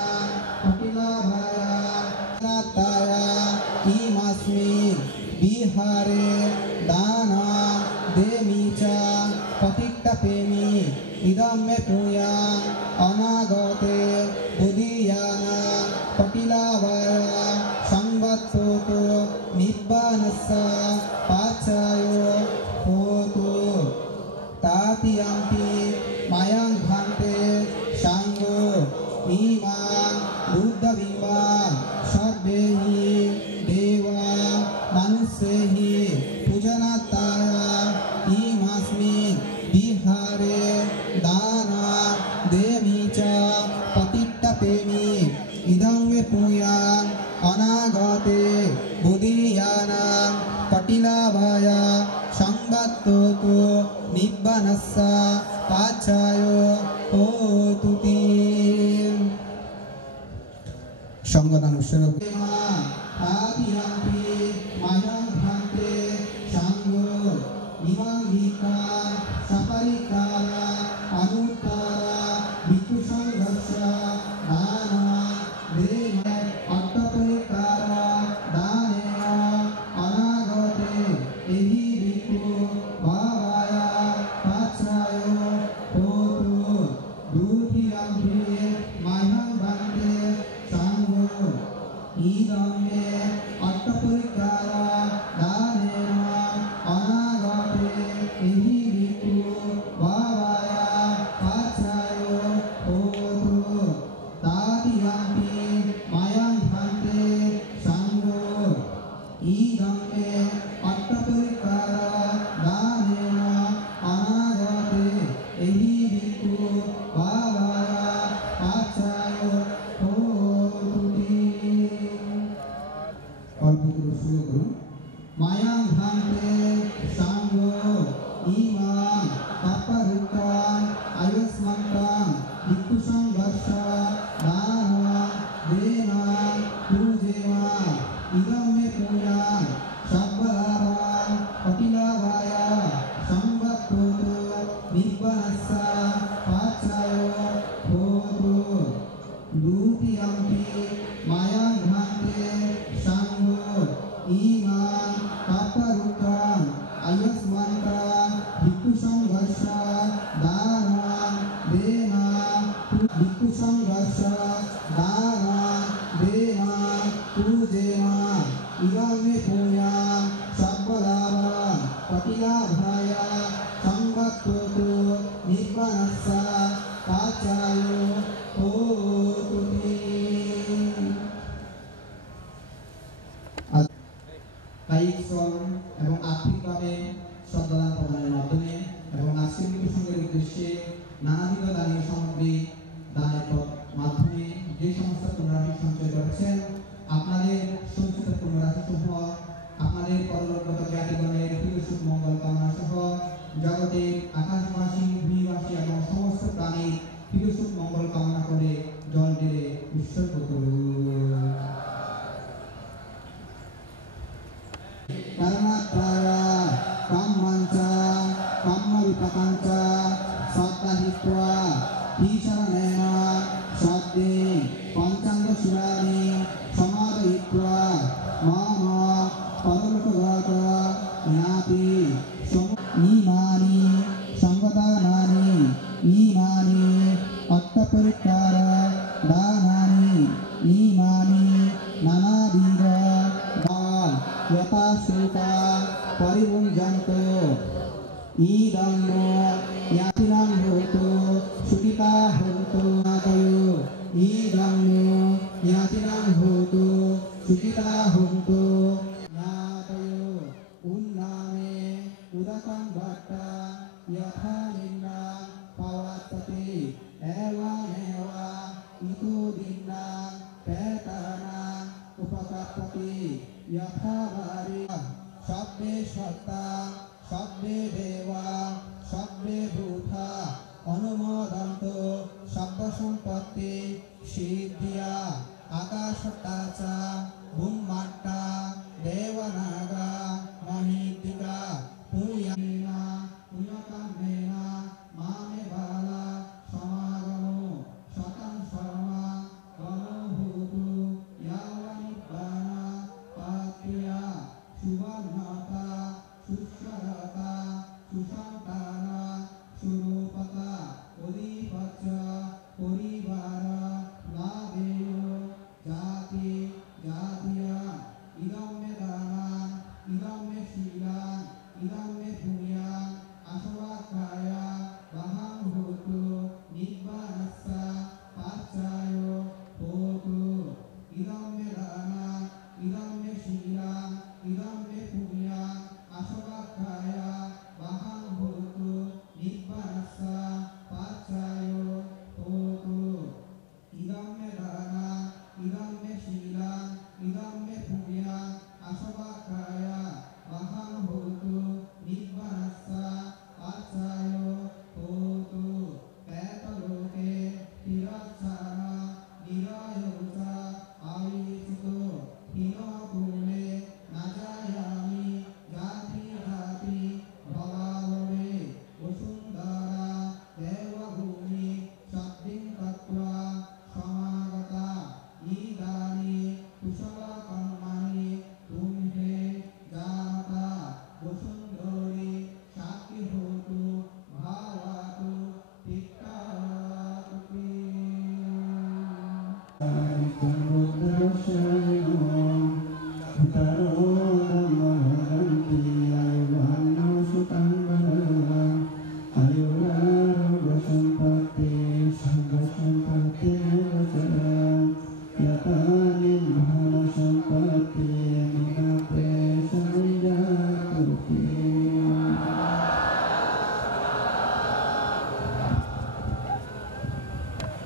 পতিলাভায়া তায়া ইমাস্মি বিহারে দানা দেমিচা পতিক্কাপেনি ইদম্মে পুয়া অনাগতে বুদ্ধিয়ানা পতিলাভায়া সংবৎসতো নিব্বানস্যা পাচ্ছায়ো হোতু তাতিয়াম্পি মায়াং ভান্তে সাঙ্গো ইমাং বুদ্ধবিম্বাং সব্যেহি দেবা মানুষেহি পূজনাতায়া ইমাস্মি বিহারে দানা দেমিচা পতিক্কাপেমি ইদম্মে পুয়াং অনাগতে বুদ্ধিয়ানা পটিলাভায়া সংবৎসতো নিব্বানস্যা পাচ্ছায়ো হোতুতি। সংগদান উৎসর্গ আদিয়াম্পি মায়াং ভ্রান্তে সাঙ্গো ইমাং ভিক্ষা সাপারিকারা ভিক্ষু বাবায়া পাচায় হোতুতি। অল্প করে শুরু করুন। মায়াং ভান্তে সাঙ্গ ইমাং পাপারুকাং আয়ুষ্মান্তাং ভিক্ষু সংঘর্ষ দানা দেনা পূজেমা ইদং মে পুণ্যাং সব্বালাভাং কপিলাভায়া সংবাক্কোতো নিব্বানাস্সা পাচ্ছায় হোতু। দ্বিতীয়ম্পি মায়াং ভান্তে সাঙ্গ ইমাং পাপারুকাং আয়ুষ্মান্তাং ভিক্ষু সংঘর্ষ দানা দেনা ভিক্ষু সংঘর্ষ দানা দেনা পূজেমা ইদং মে পুণ্যাং সব্বালাভাং কপিলাভায়া সংবাক্কোতো নিব্বানাস্সা পাচ্ছায় হোতুতি। কায়িক শ্রম এবং আর্থিকভাবে শ্রদ্ধাদান প্রদানের মাধ্যমে এবং আজকের ভিক্ষু সংঘের উদ্দেশ্যে নানাবিধ দানীয় সামগ্রী দানের মাধ্যমে যে সমস্ত পুনরাশি সঞ্চয় করেছেন, আপনাদের সঞ্চিত পুনরাশি সহ আপনাদের পরলোকগত জ্ঞাতিগণের প্রিয়সুখ মঙ্গল কামনা সহ জগতের আকাশবাসী ভূমিবাসী এবং সমস্ত প্রাণীর প্রিয়সুখ মঙ্গল কামনা করে জল ঢেলে উৎসর্গ করুন। কারণাত্রায়া কাম্মাঞ্চা কাম্মবিপাকাঞ্চা সত্তাহিত্বা ঈশানেন সদ্দে পঞ্চাঙ্গ শিলানি সমাদয়িত্বা মম পরলোকগত জ্ঞাতি ইমানি সংগদানানি ইমানি অত্তপরিত্যাগ দানানি ইমানি নানাবিধ দান যথা শোকা পরিভুঞ্জন্তু ইদং ইয়াতিনাং হোতু সুখিতা হন্তু নাতয়ো ইদং ইয়াতিনাং হোতু সুখিতা হন্তু নাতয়ো উন্নামে উদকং ভট্টা যথা নিন্নাং পাওয়াত্ততে এওয়ামেওয়া ইতো দিন্নাং পেতানাং উপকাপ্পতি যথা ভারি সব্বে সত্তা সব্বে দেবা সব্বে ভূতা অনুমোদন্ত সব্য সম্পত্তি সিদ্ধিয়া আকাশতাচা ভূমাট্টা দেবনাগা মহিদ্দিকা পুণ্যানা পুণ্যকামেনা মামে বালা সমাগমো শতং শর্মা গমভূতু ইয়াওয়ানিব্বানা পাত্রিয়া সুবর্ণতা সুস্বরতা সুসন্তানা সুরূপতা অধিপত্য পরিবার লাভেয় জাতি জাতীয় ইদং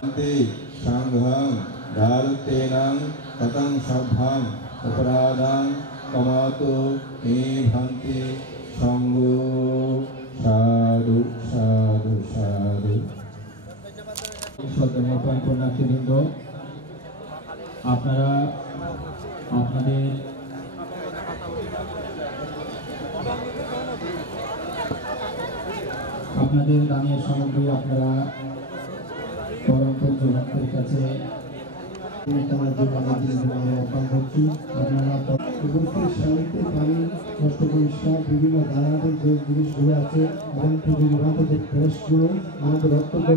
সংঘং ধারতেনাং কতং সভ্যাং অপরাধাং কমাতো মে ভান্তি সঙ্গ সাধু সাধু সাধু। পুণ্যার্থীবৃন্দ, আপনারা আপনাদের দানের সামগ্রী আপনারা পরম পূজ্য ভক্তের কাছে সাহিত্যের পানি কষ্ট পরিষ্কার বিভিন্ন ধারণাদের যে জিনিসগুলো আছে এবং পুজো প্রেসগুলো আমাদের রক্তকে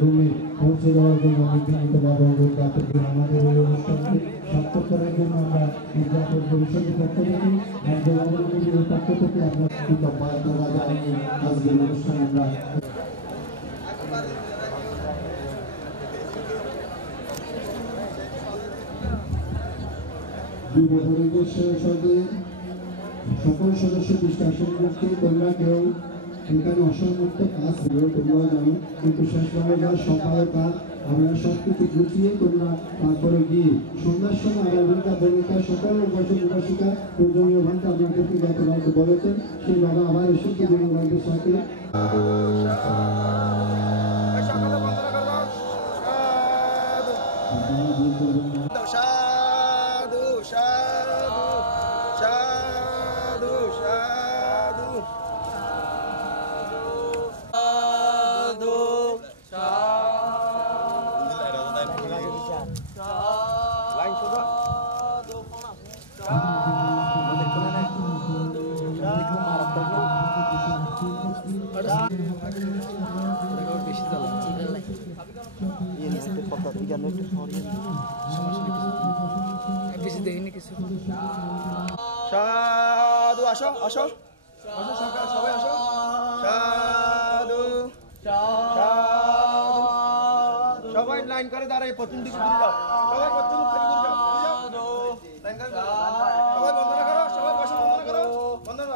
রুমে পৌঁছে দেওয়ার জন্য আমি বিনীতভাবে অনুরোধ করছি। আমাদের এই অনুষ্ঠানকে সার্থক করার জন্য আমরা মির্জাপুর পরিষদের পক্ষ থেকে একজন পক্ষ থেকে আমরা কৃতজ্ঞতা জানিয়ে আজকের অনুষ্ঠান আমরা সকল সদস্য বিশ্বাসনকে তোমরা কেউ এখানে অসংযুক্ত কাজ তোমরা জানো, কিন্তু শেষভাবে যা সকালে কাজ আমরা সব কিছু গুছিয়ে তোমরা তারপরে গিয়ে সন্ধ্যার সময় বলিকা সকল উপাসিকা পূজনীয় ভান্তা আপনাদেরকে গতকালকে বলেছেন, সেই বাবা আবার এসে পূজনীয় সাথে সাধু আসো আসো সবাই আসো। সাধু সবাই লাইন করে দাঁড়ায় প্রথম দিকে যাও, সবাই প্রথম দিকে যাও, লাইন করে সবাই বন্দনা করো, সবাই বসে বন্দনা করো, বন্দনা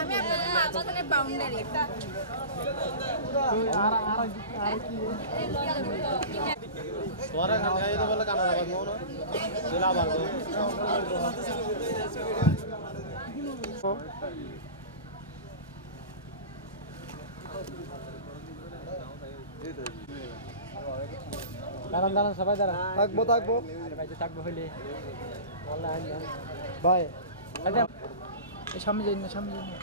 আমি আপনাদের মাঝখানে বাউন্ডারি দাঁড়ান দাঁড়ান সবাই দাঁড়ান, থাকবো থাকবো থাকবো হইলে ভাই সামনে যাই না, সামনে যাই না।